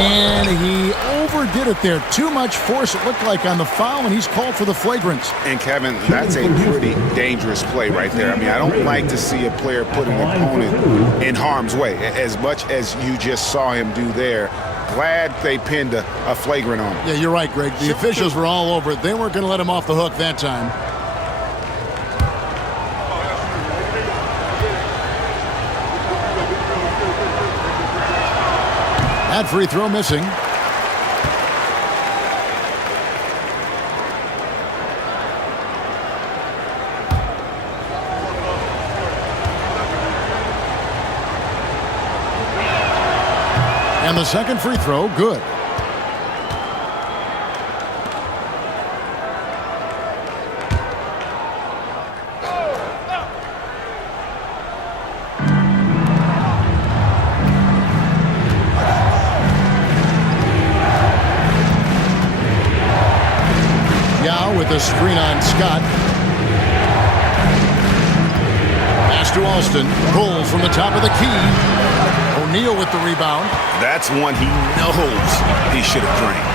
And he overdid it there. Too much force, it looked like, on the foul, and he's called for the flagrant. And, Kevin, that's a pretty dangerous play right there. I mean, I don't like to see a player put an opponent in harm's way, as much as you just saw him do there. Glad they pinned a flagrant on him. Yeah, you're right, Greg. The officials were all over it. They weren't going to let him off the hook that time. That free throw missing. And the second free throw, good. screen on Scott. Pass to Alston. Pulls from the top of the key. O'Neal with the rebound. That's one he knows he should have drained.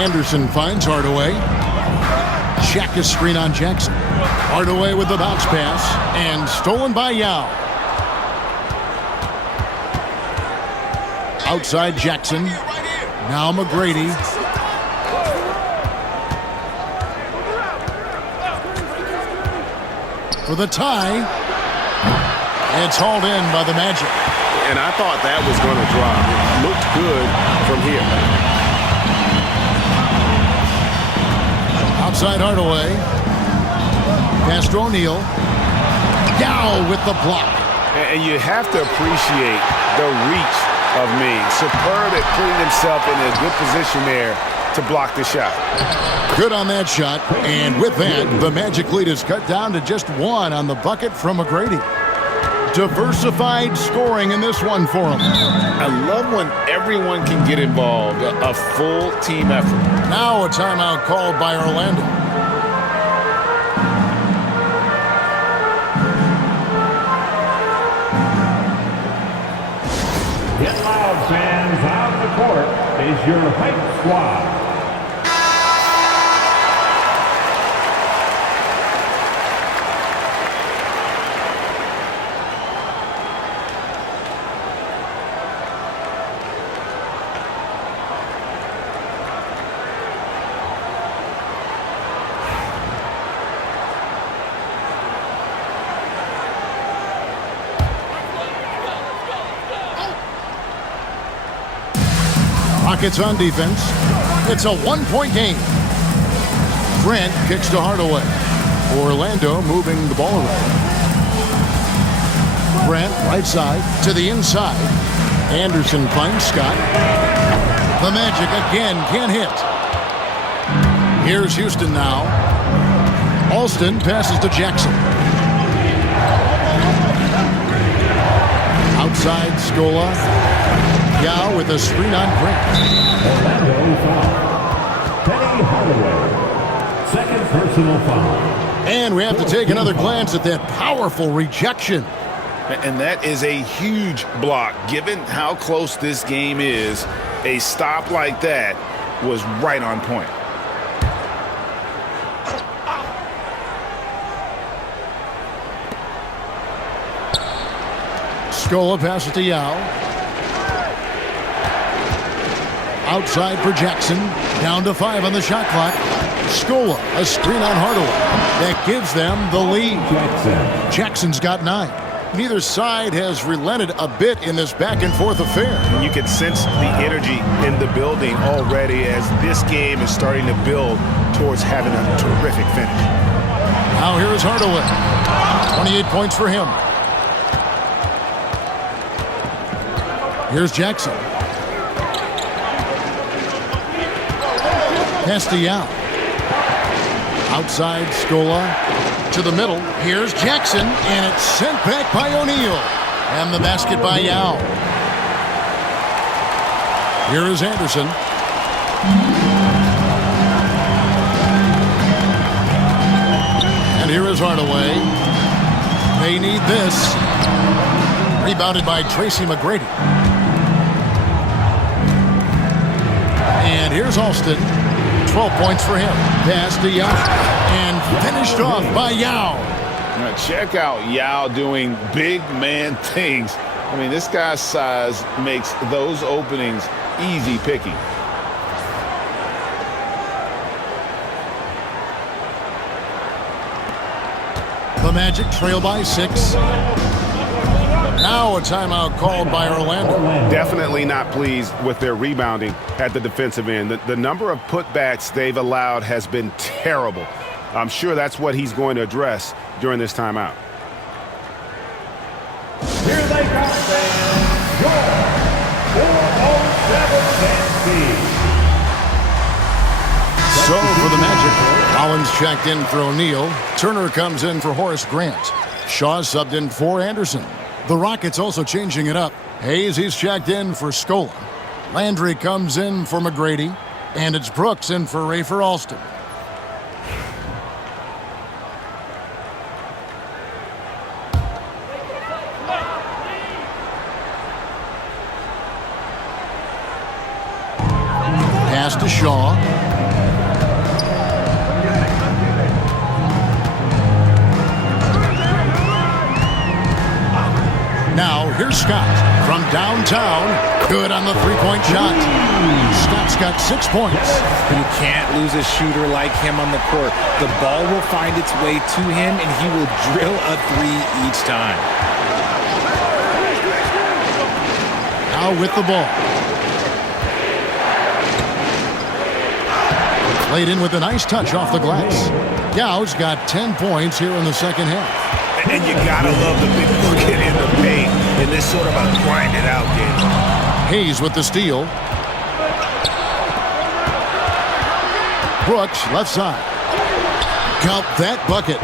Anderson finds Hardaway. Check his screen on Jackson. Hardaway with the bounce pass. And stolen by Yao. Outside Jackson. Now McGrady. For the tie. It's hauled in by the Magic. And I thought that was going to drop. It looked good from here. Outside Hardaway. Pass to O'Neal. Yao with the block. And you have to appreciate the reach of Mean. Superb at putting himself in a good position there to block the shot. Good on that shot. And with that, the Magic lead is cut down to just one on the bucket from McGrady. Diversified scoring in this one for him. I love when everyone can get involved, a full team effort. Now a timeout called by Orlando. Get loud, fans. On the court is your hype squad. Rockets on defense. It's a one-point game. Grant kicks to Hardaway. Orlando moving the ball around. Grant right side to the inside. Anderson finds Scott. The Magic again can't hit. Here's Houston now. Alston passes to Jackson. Outside Scola. Yao with a screen on Grant. Orlando foul. Penny Hardaway. Second personal foul. And we have to take another glance at that powerful rejection. And that is a huge block. Given how close this game is, a stop like that was right on point. Scola passes to Yao. Outside for Jackson. Down to 5 on the shot clock. Scola, a screen on Hardaway. That gives them the lead. Jackson's got 9. Neither side has relented a bit in this back-and-forth affair. You can sense the energy in the building already as this game is starting to build towards having a terrific finish. Now here is Hardaway. 28 points for him. Here's Jackson. Pass to Yao. Outside Scola to the middle. Here's Jackson, and it's sent back by O'Neal. And the basket by Yao. Here is Anderson. And here is Hardaway. They need this. Rebounded by Tracy McGrady. And here's Alston. 12 points for him. Pass to Yao. And finished off by Yao. Now check out Yao doing big man things. I mean, this guy's size makes those openings easy picking. The Magic trail by 6. Now a timeout called by Orlando. Definitely not pleased with their rebounding at the defensive end. The number of putbacks they've allowed has been terrible. I'm sure that's what he's going to address during this timeout. Here they come, fans. Your 407 So for the Magic, Collins checked in for O'Neal. Turner comes in for Horace Grant. Shaw subbed in for Anderson. The Rockets also changing it up. Hayes, he's checked in for Scola. Landry comes in for McGrady. And it's Brooks in for Rafer Alston. Pass to Shaw. Now, here's Scott from downtown. Good on the three-point shot. Scott's got 6 points. You can't lose a shooter like him on the court. The ball will find its way to him, and he will drill a three each time. Now with the ball. Played in with a nice touch off the glass. Yao's got 10 points here in the second half. And you gotta love the big bucket in the paint in this sort of a grind-it-out game. Hayes with the steal. Brooks, left side. Count that bucket.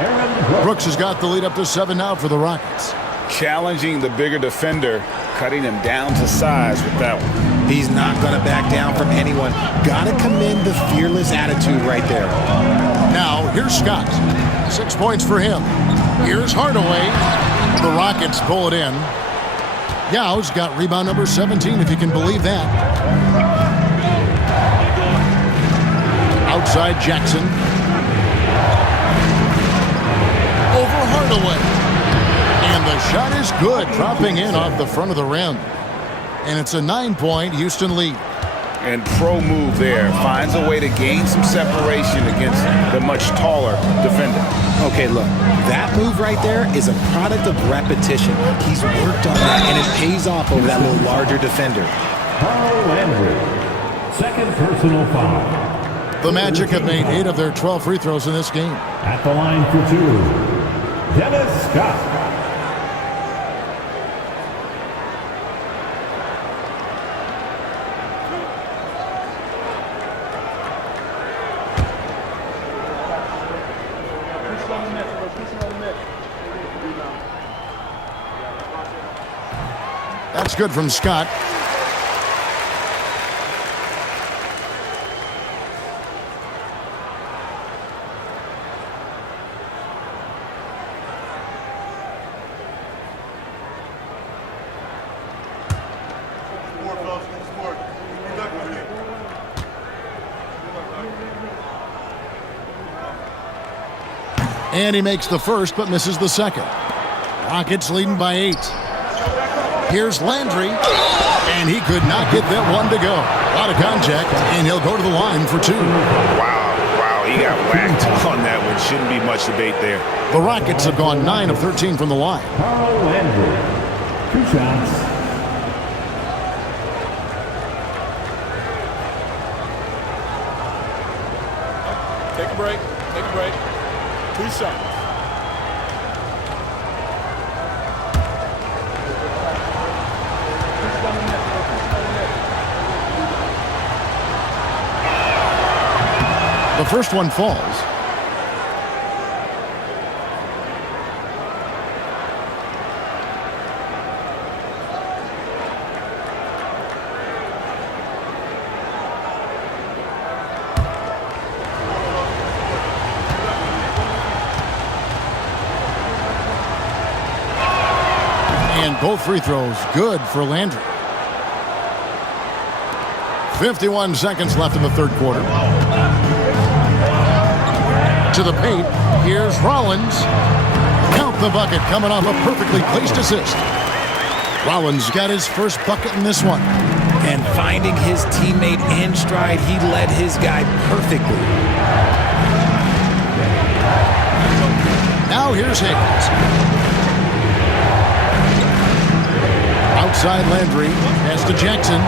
Brooks has got the lead up to 7 now for the Rockets. Challenging the bigger defender, cutting him down to size with that one. He's not going to back down from anyone. Got to commend the fearless attitude right there. Now, here's Scott. 6 points for him. Here's Hardaway. The Rockets pull it in. Yao's got rebound number 17, if you can believe that. Outside Jackson. Over Hardaway. And the shot is good, dropping in off the front of the rim. And it's a 9-point Houston lead. And pro move there. Finds a way to gain some separation against the much taller defender. Okay, look, that move right there is a product of repetition. He's worked on that, and it pays off over that little larger defender. Carl Landry, second personal foul. The Magic have made 8 of their 12 free throws in this game. At the line for 2, Dennis Scott. That's good from Scott. And he makes the first but misses the second. Rockets leading by 8. Here's Landry, and he could not get that one to go. A lot of contact, and he'll go to the line for 2. Wow, he got whacked on that one. Shouldn't be much debate there. The Rockets have gone 9 of 13 from the line. Carl Landry, 2 shots. Take a break. Take a break. 2 shots. The first one falls. And both free throws good for Landry. 51 seconds left in the third quarter. To the paint, here's Rollins. Count the bucket, coming off a perfectly placed assist. Rollins got his first bucket in this one. And finding his teammate in stride, he led his guy perfectly. Now here's Hayes. Outside Landry, pass to Jackson.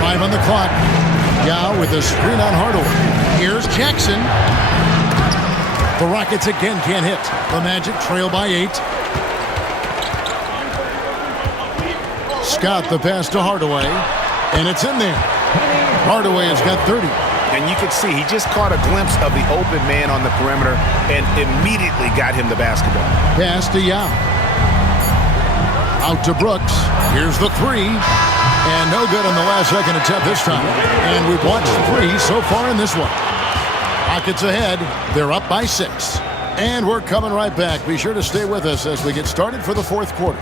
5 on the clock. Yao with a screen on Hardaway. Here's Jackson. The Rockets again can't hit. The Magic trail by 8. Scott the pass to Hardaway. And it's in there. Hardaway has got 30. And you can see he just caught a glimpse of the open man on the perimeter and immediately got him the basketball. Pass to Yao. Out to Brooks. Here's the 3. And no good on the last second attempt this time. And we've watched 3 so far in this one. Rockets ahead. They're up by 6. And we're coming right back. Be sure to stay with us as we get started for the fourth quarter.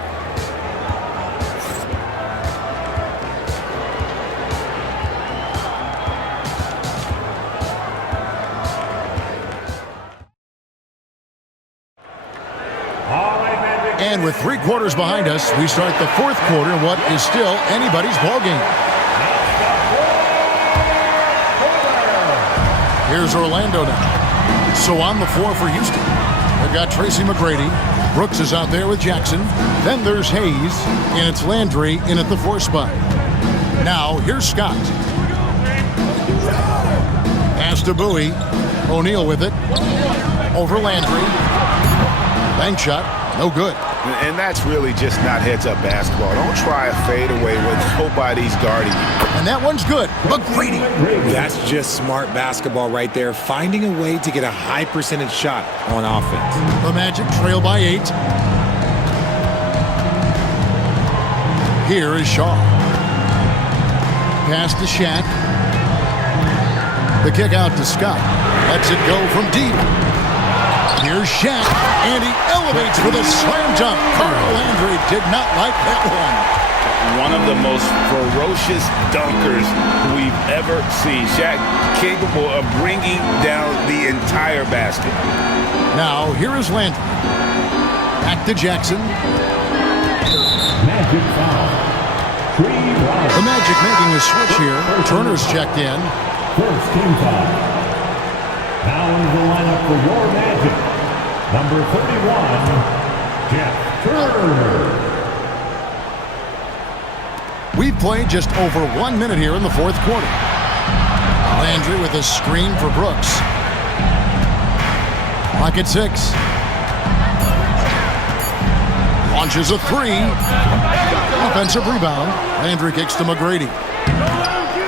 And with 3 quarters behind us, we start the 4th quarter in what is still anybody's ballgame. Here's Orlando now. So on the floor for Houston, they've got Tracy McGrady. Brooks is out there with Jackson. Then there's Hayes, and it's Landry in at the 4 spot. Now, here's Scott. Pass to Bowie. O'Neal with it. Over Landry. Bank shot. No good. And that's really just not heads-up basketball. Don't try a fadeaway when nobody's guarding you. And that one's good. McGrady. That's just smart basketball right there, finding a way to get a high percentage shot on offense. The Magic trail by 8. Here is Shaw. Pass to Shaq. The kick out to Scott. Lets it go from deep. Here's Shaq, and he elevates with a slam dunk. Carl Landry did not like that one. One of the most ferocious dunkers we've ever seen. Shaq capable of bringing down the entire basket. Now, here is Landry. Back to Jackson. Magic foul. The Magic making a switch here. Turner's checked in. First team foul. Now into the lineup for your Magic. Number 31, Jeff Turner. We've played just over 1 minute here in the 4th quarter. Landry with a screen for Brooks. Clock at 6. Launches a 3. Offensive rebound. Landry kicks to McGrady.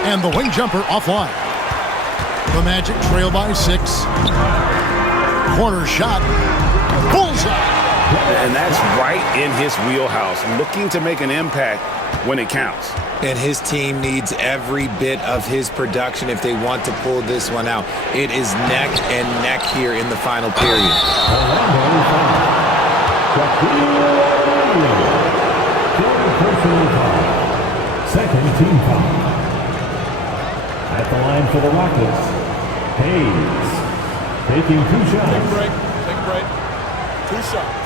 And the wing jumper offline. The Magic trail by 6. Corner shot. Bullseye. And that's right in his wheelhouse, looking to make an impact when it counts. And his team needs every bit of his production if they want to pull this one out. It is neck and neck here in the final period. Second team foul. At the line for the Rockets, Hayes taking 2 shots. Take a break. Take a break. 2 shots.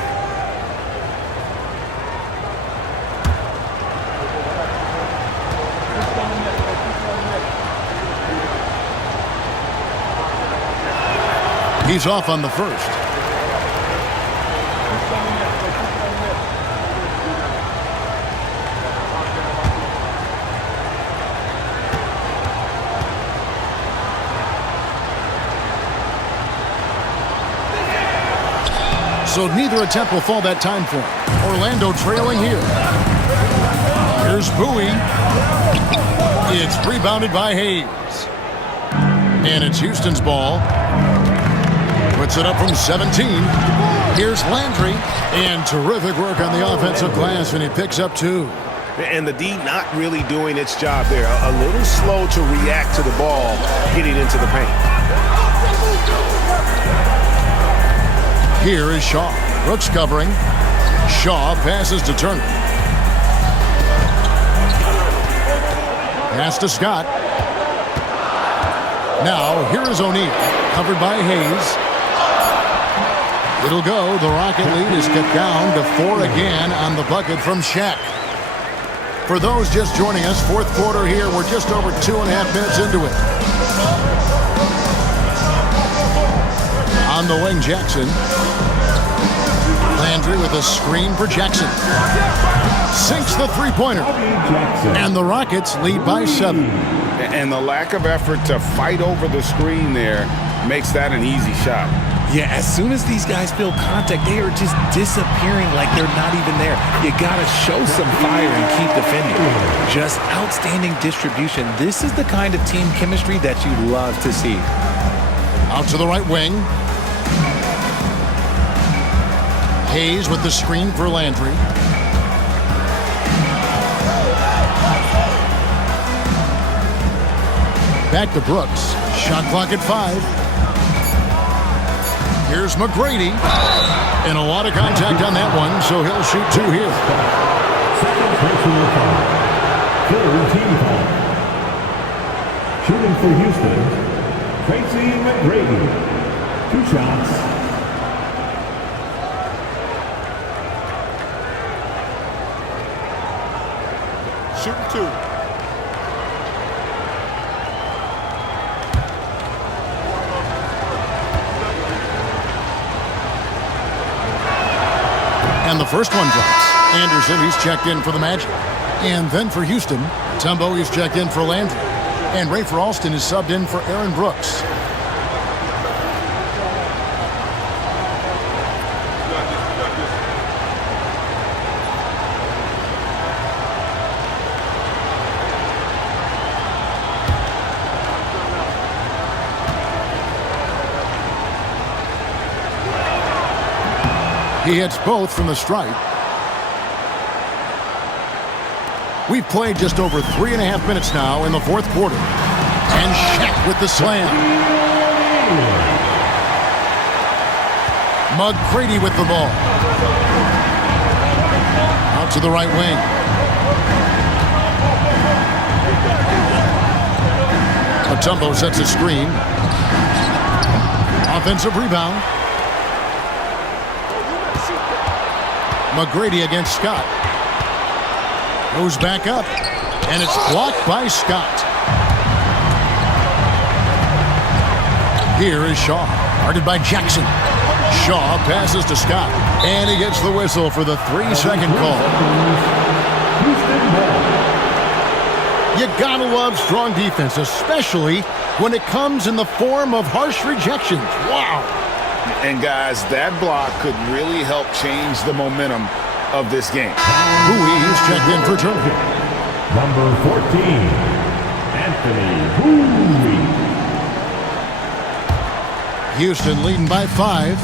He's off on the first. So neither attempt will fall that time for him. Orlando trailing here. Here's Bowie. It's rebounded by Hayes. And it's Houston's ball. Puts it up from 17. Here's Landry. And terrific work on the offensive glass, and he picks up 2. And the D not really doing its job there. A little slow to react to the ball getting into the paint. Here is Shaw. Brooks covering. Shaw passes to Turner. Pass to Scott. Now, here is O'Neal. Covered by Hayes. It'll go. The Rocket lead is cut down to 4 again on the bucket from Shaq. For those just joining us, 4th quarter here. We're just over 2.5 minutes into it. On the wing, Jackson. Landry with a screen for Jackson. Sinks the 3-pointer. And the Rockets lead by 7. And the lack of effort to fight over the screen there makes that an easy shot. Yeah, as soon as these guys feel contact, they are just disappearing like they're not even there. You got to show some fire and keep defending. Just outstanding distribution. This is the kind of team chemistry that you love to see. Out to the right wing. Hayes with the screen for Landry. Back to Brooks. Shot clock at 5. Here's McGrady. And a lot of contact on that one, so he'll shoot 2 here. Second personal foul. Third team foul. Shooting for Houston, Tracy McGrady. 2 shots. 2. And the first one drops. Anderson, he's checked in for the Magic. And then for Houston, Tumbo, he's checked in for Landry. And Ray for Alston is subbed in for Aaron Brooks. He hits both from the stripe. We've played just over 3.5 minutes now in the fourth quarter. And Shaq with the slam. McGrady with the ball. Out to the right wing. Mutombo sets a screen. Offensive rebound. McGrady against Scott. Goes back up. And it's blocked by Scott. Here is Shaw. Guarded by Jackson. Shaw passes to Scott. And he gets the whistle for the 3-second call. You gotta love strong defense, especially when it comes in the form of harsh rejections. Wow. And guys, that block could really help change the momentum of this game. Bowie is checked in for turnover. Number 14, Anthony Bowie. Houston leading by 5.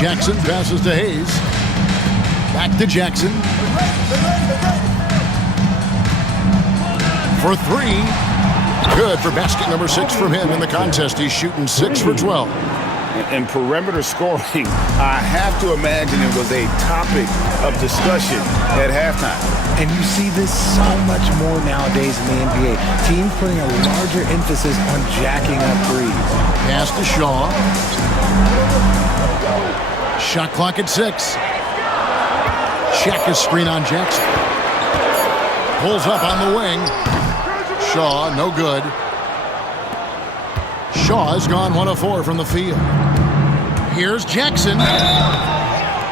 Jackson passes to Hayes. Back to Jackson. For 3. Good for basket number 6 from him in the contest. He's shooting 6 for 12. And perimeter scoring, I have to imagine it was a topic of discussion at halftime. And you see this so much more nowadays in the NBA. Teams putting a larger emphasis on jacking up threes. Pass to Shaw. Shot clock at 6. Shaq is screen on Jackson. Pulls up on the wing. Shaw, no good. Shaw has gone 1 of 4 from the field. Here's Jackson.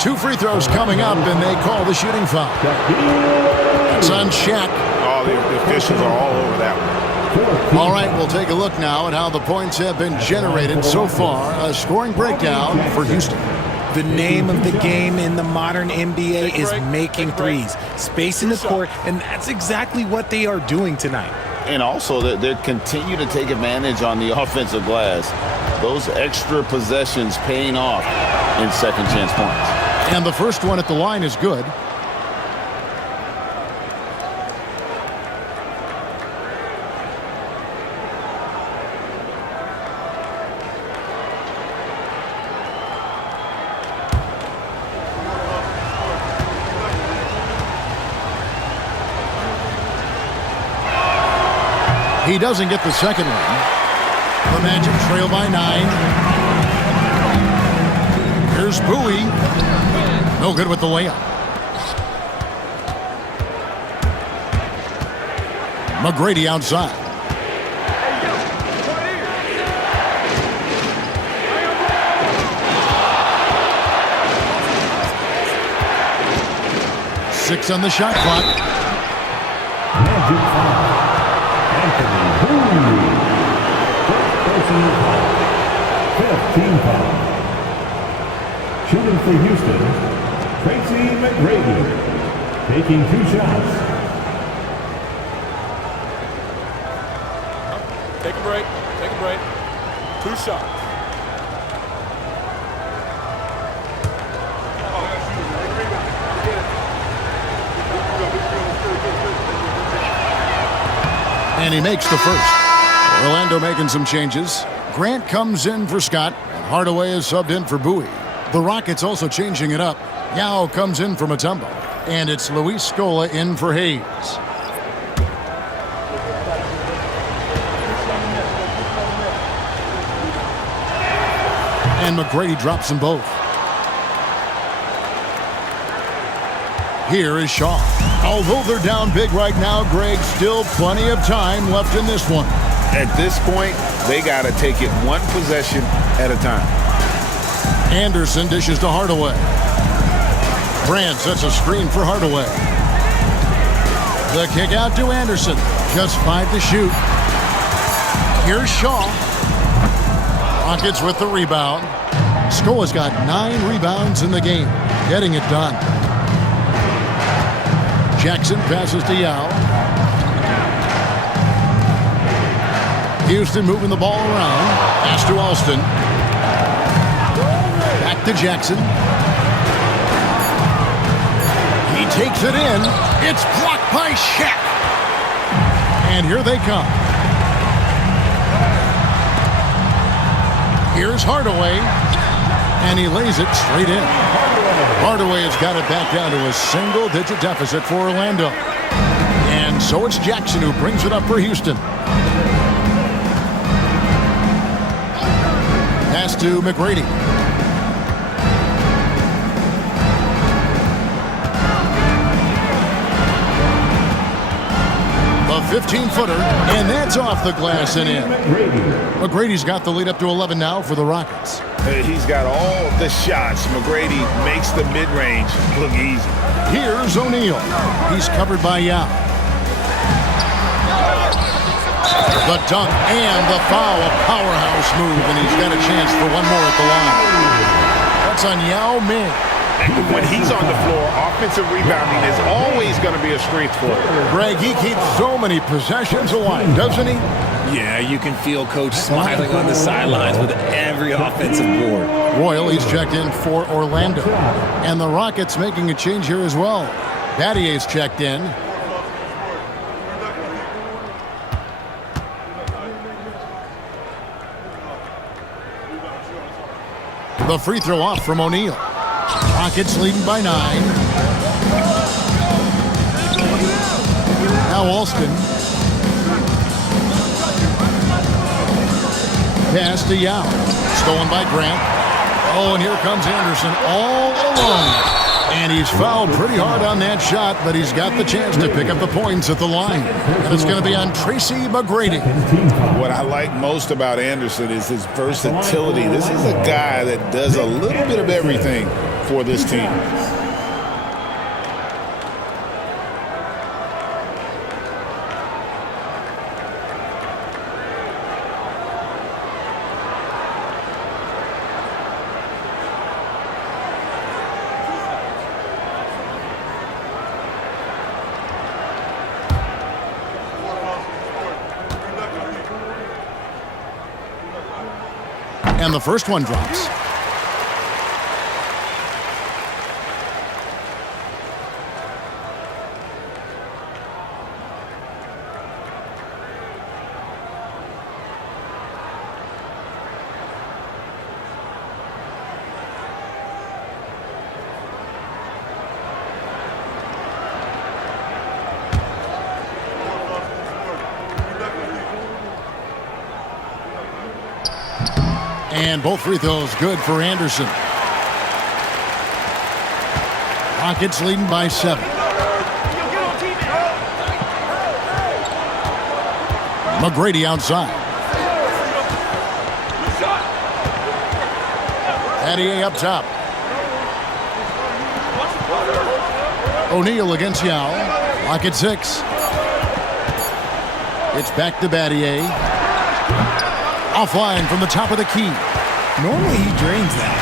2 free throws coming up, and they call the shooting foul. It's on Shaq. Oh, the officials are all over that one. All right, we'll take a look now at how the points have been generated so far. A scoring breakdown for Houston. The name of the game in the modern NBA is making threes. Spacing the court, and that's exactly what they are doing tonight. And also, they continue to take advantage on the offensive glass. Those extra possessions paying off in second chance points. And the first one at the line is good. He doesn't get the second one. The Magic trail by 9. Here's Bowie. No good with the layup. McGrady outside. Six on the shot clock. Magic foul. Anthony Bowie. Personal foul. 15 foul. Shooting for Houston, Tracy McGrady. Taking 2 shots. Take a break. Take a break. 2 shots. And he makes the first. Orlando making some changes. Grant comes in for Scott, and Hardaway is subbed in for Bowie. The Rockets also changing it up. Yao comes in for Mutombo, and it's Luis Scola in for Hayes. And McGrady drops them both. Here is Shaw. Although they're down big right now, Greg, still plenty of time left in this one. At this point, they got to take it one possession at a time. Anderson dishes to Hardaway. Brand sets a screen for Hardaway. The kick out to Anderson. Just 5 to shoot. Here's Shaw. Rockets with the rebound. Skola's got 9 rebounds in the game, getting it done. Jackson passes to Yao. Houston moving the ball around. Pass to Alston. Back to Jackson. He takes it in. It's blocked by Shaq. And here they come. Here's Hardaway. And he lays it straight in. Hardaway has got it back down to a single-digit deficit for Orlando. And so it's Jackson who brings it up for Houston. Pass to McGrady. A 15-footer, and that's off the glass and in. McGrady's got the lead up to 11 now for the Rockets. He's got all the shots. McGrady makes the mid-range look easy. Here's O'Neal. He's covered by Yao. The dunk and the foul, a powerhouse move, and he's got a chance for one more at the line. That's on Yao Ming. When he's on the floor, offensive rebounding is always going to be a strength for him. Greg, he keeps so many possessions alive, doesn't he? Yeah, you can feel Coach smiling on the sidelines with every offensive board. Royal, he's checked in for Orlando. And the Rockets making a change here as well. Battier's checked in. The free throw off from O'Neal. Rockets leading by 9. Now Alston. Pass to Yao. Stolen by Grant. Oh, and here comes Anderson all alone. And he's fouled pretty hard on that shot, but he's got the chance to pick up the points at the line. And it's going to be on Tracy McGrady. What I like most about Anderson is his versatility. This is a guy that does a little bit of everything for this team. And the first one drops. And both free throws good for Anderson. Rockets leading by 7. McGrady outside. Battier up top. O'Neal against Yao. Rocket 6. It's back to Battier. Offline from the top of the key. Normally he drains that.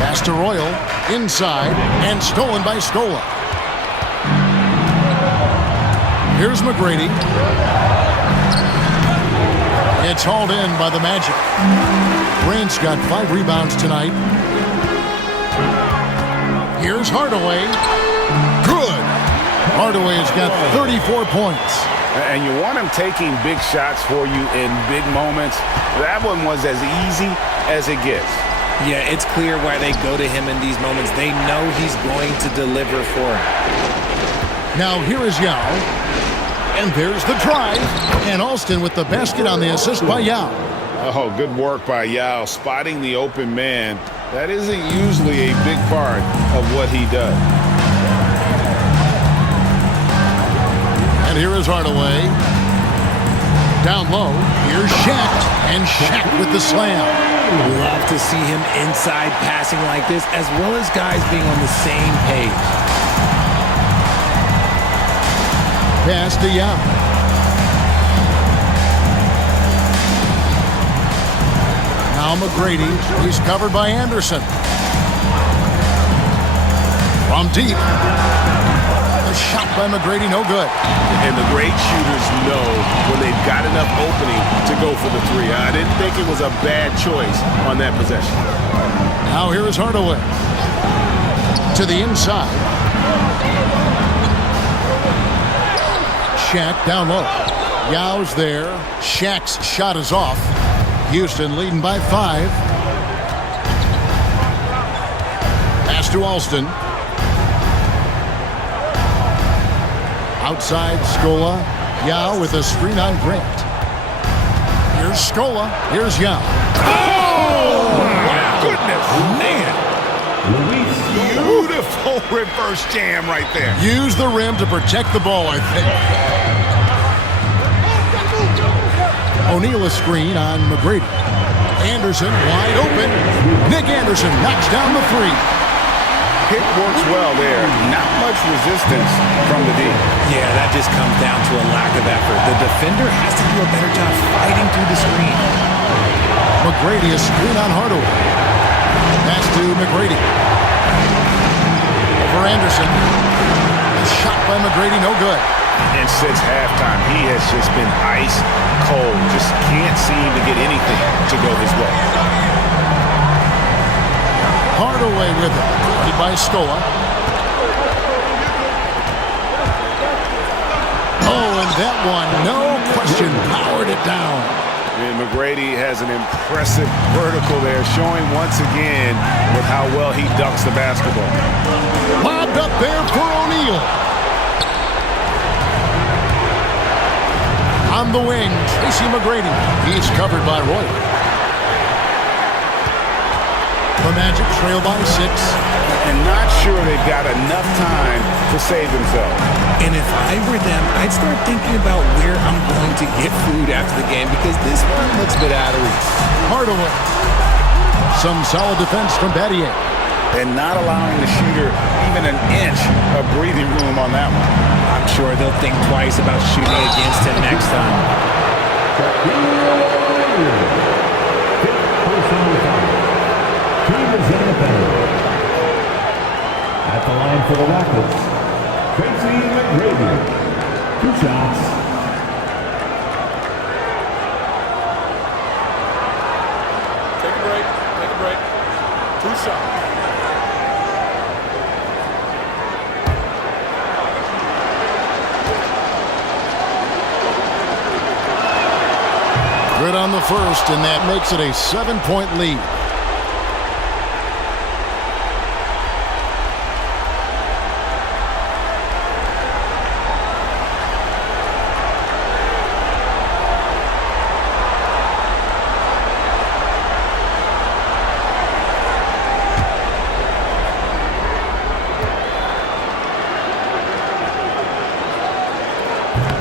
Pass to Royal. Inside. And stolen by Scola. Here's McGrady. It's hauled in by the Magic. Grant's got 5 rebounds tonight. Here's Hardaway. Good. Hardaway has got 34 points. And you want him taking big shots for you in big moments. That one was as easy as it gets. Yeah, it's clear why they go to him in these moments. They know he's going to deliver for him. Now here is Yao. And there's the drive. And Alston with the basket on the assist by Yao. Oh, good work by Yao, spotting the open man. That isn't usually a big part of what he does. And here is Hardaway. Down low. Here's Shaq. And Shaq with the slam. Love to see him inside passing like this, as well as guys being on the same page. Pass to Young. Now McGrady. He's covered by Anderson. From deep. A shot by McGrady, no good. And the great shooters know when they've got enough opening to go for the three. I didn't think it was a bad choice on that possession. Now here is Hardaway. To the inside. Shaq down low. Yau's there. Shaq's shot is off. Houston leading by 5. Pass to Alston. Outside Scola. Yao with a screen on Grant. Here's Scola. Here's Yao. Oh, my goodness. Man. Beautiful reverse jam right there. Use the rim to protect the ball, I think. O'Neal a screen on McGrady. Anderson wide open. Nick Anderson knocks down the 3. Pick works well there. Not much resistance from the D. Yeah, that just comes down to a lack of effort. The defender has to do a better job fighting through the screen. McGrady a screen on Hardaway. Pass to McGrady. Over Anderson. A shot by McGrady, no good. And since halftime, he has just been ice cold. Just can't seem to get anything to go his way. Hardaway with it. Played by Scola. Oh, and that one, no question, powered it down. And McGrady has an impressive vertical there, showing once again with how well he dunks the basketball. Lobbed up there for O'Neal. On the wing, Tracy McGrady. He's covered by Roy. The Magic trail by 6. And not sure they've got enough time to save themselves. And if I were them, I'd start thinking about where I'm going to get food after the game, because this one looks a bit out of reach. Hardaway. Some solid defense from Battier. And not allowing the shooter even an inch of breathing room on that one. I'm sure they'll think twice about shooting against him next time. At the line for the Rockets, Tracy McGrady. 2 shots. Take a break. Take a break. 2 shots. Good on the first, and that makes it a 7-point lead.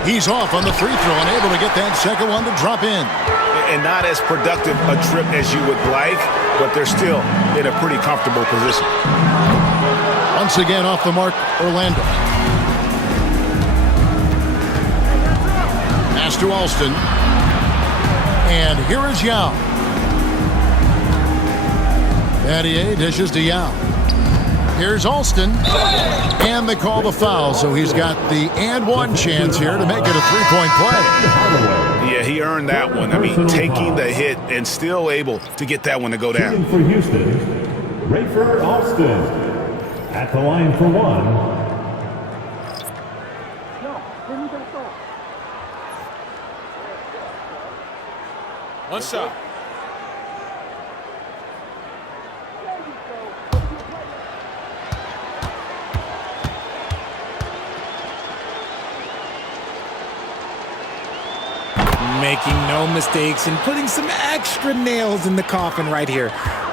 He's off on the free throw and able to get that second one to drop in. And not as productive a trip as you would like, but they're still in a pretty comfortable position. Once again off the mark, Orlando. Pass to Alston. And here is Yao. Battier dishes to Yao. Here's Alston. And they call the foul, so he's got the and one chance here to make it a 3-point play. Yeah, he earned that one. I mean, taking the hit and still able to get that one to go down. For Houston, Rafer Alston. At the line for 1. One shot. Making no mistakes and putting some extra nails in the coffin right here.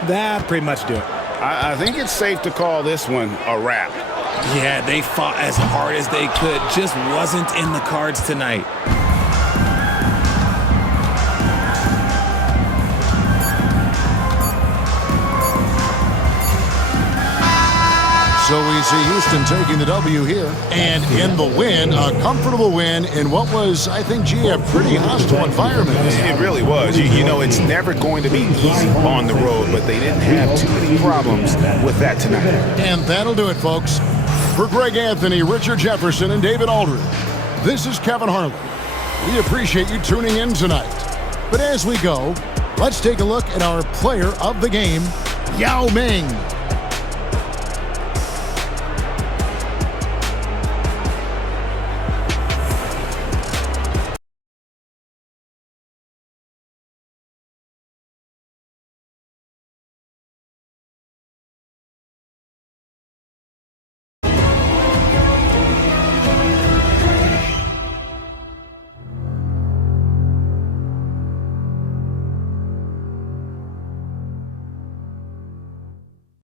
That pretty much do it. I think it's safe to call this one a wrap. Yeah, they fought as hard as they could. Just wasn't in the cards tonight. So we see Houston taking the W here. And in the win, a comfortable win in what was, I think, a pretty hostile environment. It really was. You know, it's never going to be easy on the road, but they didn't have too many problems with that tonight. And that'll do it, folks. For Greg Anthony, Richard Jefferson, and David Aldridge, this is Kevin Harlan. We appreciate you tuning in tonight. But as we go, let's take a look at our player of the game, Yao Ming.